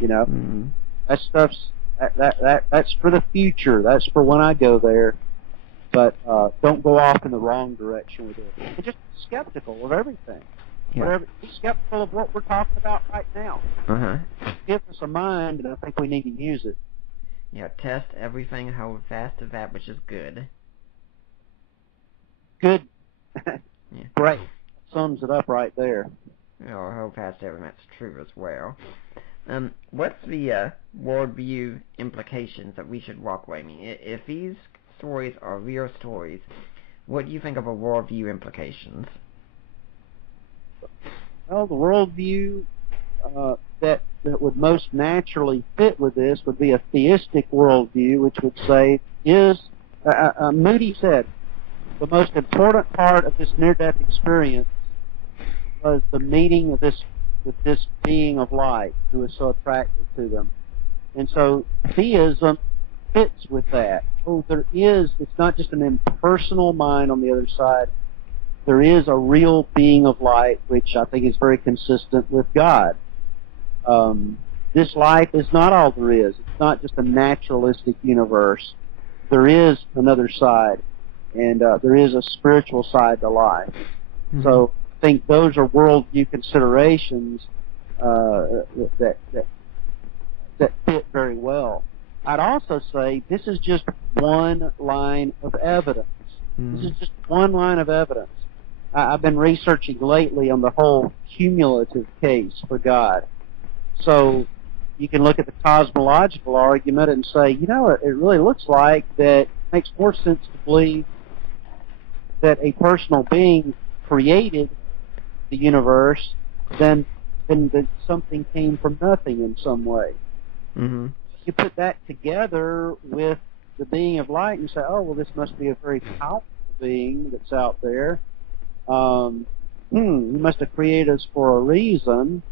You know, that stuff's that's for the future. That's for when I go there. But don't go off in the wrong direction with it. And just be skeptical of everything. Yeah. Be skeptical of what we're talking about right now. Uh-huh. It gives us a mind, and I think we need to use it. Yeah, test everything and hold fast to that which is good. Good. Yeah. Great. Sums it up right there. Or hold fast to everything that's true as well. What's the worldview implications that we should walk away? I mean, if these stories are real stories, what do you think of the worldview implications? Well, the worldview that would most naturally fit with this would be a theistic worldview, which would say, Moody said, the most important part of this near-death experience was the meeting with this being of light who was so attractive to them. And so theism fits with that. Oh, it's not just an impersonal mind on the other side. There is a real being of light, which I think is very consistent with God. This life is not all there is. It's not just a naturalistic universe. There is another side, and there is a spiritual side to life. Mm-hmm. So I think those are worldview considerations that fit very well. I'd also say this is just one line of evidence. Mm-hmm. This is just one line of evidence. I've been researching lately on the whole cumulative case for God. So you can look at the cosmological argument and say, you know, it really looks like that it makes more sense to believe that a personal being created the universe than that something came from nothing in some way. Mm-hmm. You put that together with the being of light and say, oh, well, this must be a very powerful being that's out there. He must have created us for a reason.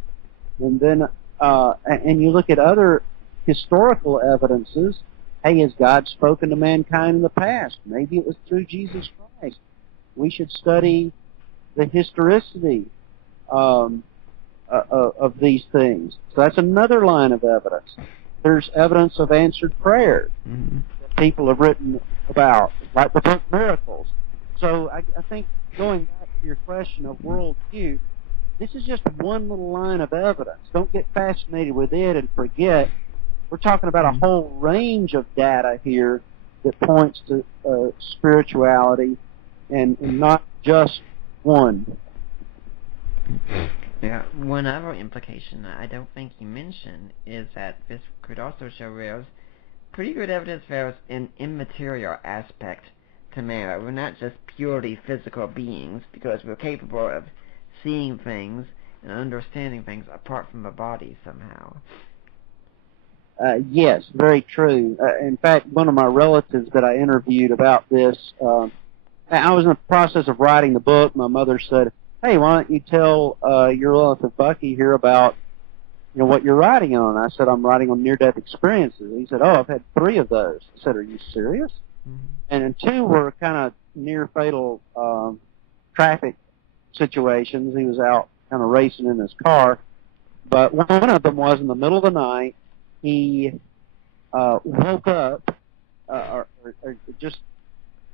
And then, and you look at other historical evidences. Hey, has God spoken to mankind in the past? Maybe it was through Jesus Christ. We should study the historicity of these things. So that's another line of evidence. There's evidence of answered prayers that people have written about, like the book Miracles. So I think going back to your question of worldview, this is just one little line of evidence. Don't get fascinated with it and forget. We're talking about a whole range of data here that points to spirituality and not just one. Yeah, one other implication I don't think you mentioned is that this could also show there's pretty good evidence there's an immaterial aspect to man. We're not just purely physical beings because we're capable of seeing things and understanding things apart from the body somehow. Yes, very true. In fact, one of my relatives that I interviewed about this, I was in the process of writing the book. My mother said, hey, why don't you tell your relative Bucky here about what you're writing on? I said, I'm writing on near-death experiences. He said, oh, I've had 3 of those. I said, are you serious? Mm-hmm. And 2 were kind of near-fatal traffic situations. He was out kind of racing in his car. But one of them was in the middle of the night. He woke up or just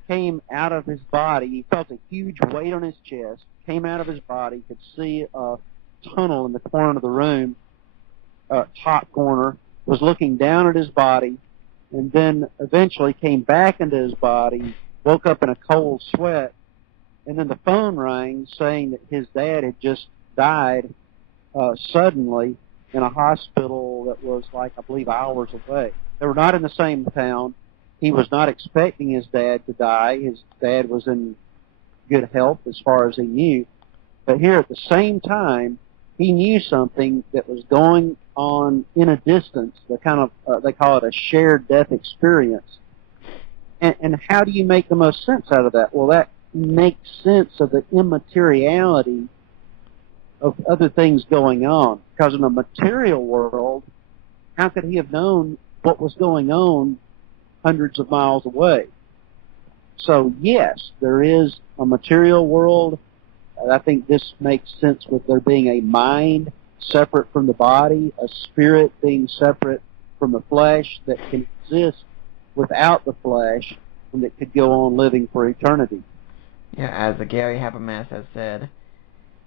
came out of his body. He felt a huge weight on his chest, came out of his body, could see a tunnel in the corner of the room, top corner, was looking down at his body, and then eventually came back into his body, woke up in a cold sweat, and then the phone rang saying that his dad had just died suddenly in a hospital that was like, I believe, hours away. They were not in the same town. He was not expecting his dad to die. His dad was in good health as far as he knew. But here at the same time, he knew something that was going on in a distance, the kind of, they call it a shared death experience. And how do you make the most sense out of that? Well, that makes sense of the immateriality of other things going on. Because in a material world, how could he have known what was going on hundreds of miles away? So, yes, there is a material world. I think this makes sense with there being a mind separate from the body, a spirit being separate from the flesh that can exist without the flesh and that could go on living for eternity. Yeah, as Gary Habermas has said,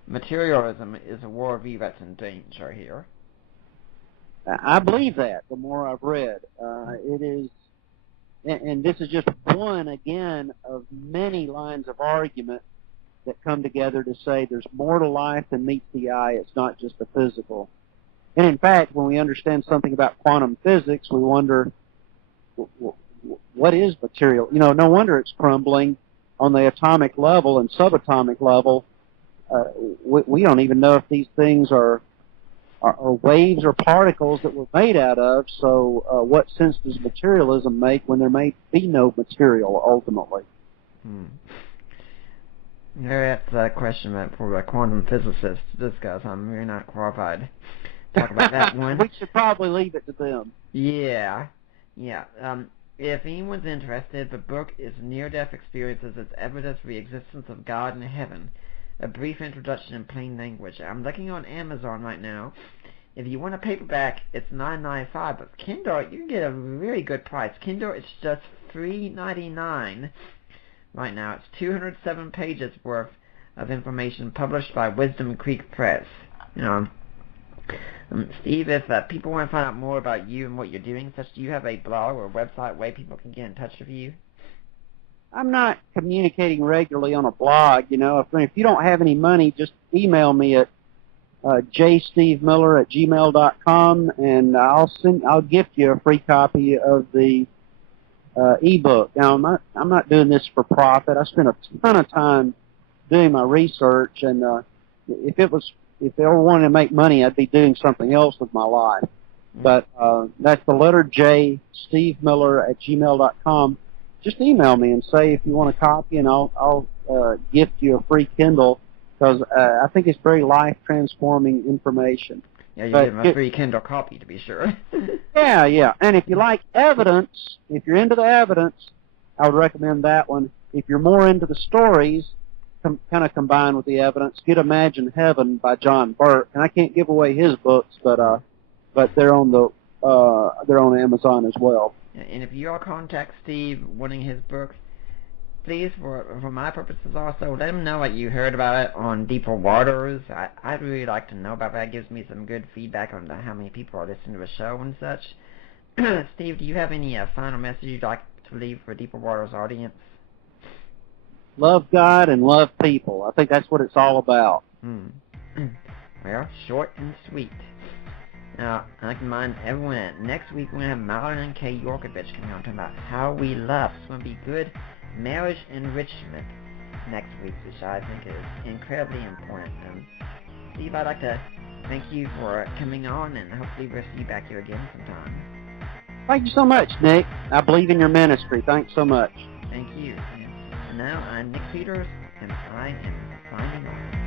materialism is a worldview that's in danger here. I believe that the more I've read. It is, and this is just one, again, of many lines of argument that come together to say there's more to life than meets the eye. It's not just the physical. And in fact, when we understand something about quantum physics, we wonder, what is material? You know, no wonder it's crumbling on the atomic level and subatomic level. We don't even know if these things are waves or particles that we're made out of. So what sense does materialism make when there may be no material ultimately? That's a question for a quantum physicist to discuss. I'm really not qualified to talk about that one. We should probably leave it to them. Yeah. If anyone's interested, the book is Near-Death Experiences as Evidence for the Existence of God in Heaven. A brief introduction in plain language. I'm looking on Amazon right now. If you want a paperback, it's $9.95, but Kindle, you can get a really good price. Kindle, it's just $3.99 right now. It's 207 pages worth of information published by Wisdom Creek Press. You know, Steve, if people want to find out more about you and what you're doing, do you have a blog or a website where people can get in touch with you? I'm not communicating regularly on a blog. You know, if you don't have any money, just email me at jstevemiller@gmail.com, and I'll gift you a free copy of the ebook. Now, I'm not doing this for profit. I spent a ton of time doing my research, and if they were wanting to make money, I'd be doing something else with my life. But that's the letter J, stevemiller@gmail.com. Just email me and say if you want a copy, and I'll gift you a free Kindle, because I think it's very life-transforming information. Yeah, you give them a free Kindle copy, to be sure. Yeah. And if you like evidence, if you're into the evidence, I would recommend that one. If you're more into the stories, kind of combined with the evidence, get Imagine Heaven by John Burke. And I can't give away his books, but they're on Amazon as well. And if you all contact Steve wanting his book, please, for my purposes also, let him know what you heard about it on Deeper Waters. I'd really like to know about that. It gives me some good feedback on how many people are listening to the show and such. Steve, do you have any final message you'd like to leave for Deeper Waters audience? Love God and love people. I think that's what it's all about. Well, short and sweet. Now, I'd like to remind everyone that next week we're going to have Marilyn K. Yorkovich coming on talking about how we love. It's going to be good marriage enrichment next week, which I think is incredibly important. Steve, I'd like to thank you for coming on, and hopefully we'll see you back here again sometime. Thank you so much, Nick. I believe in your ministry. Thanks so much. Thank you. And now, I'm Nick Peters, and I am signing off.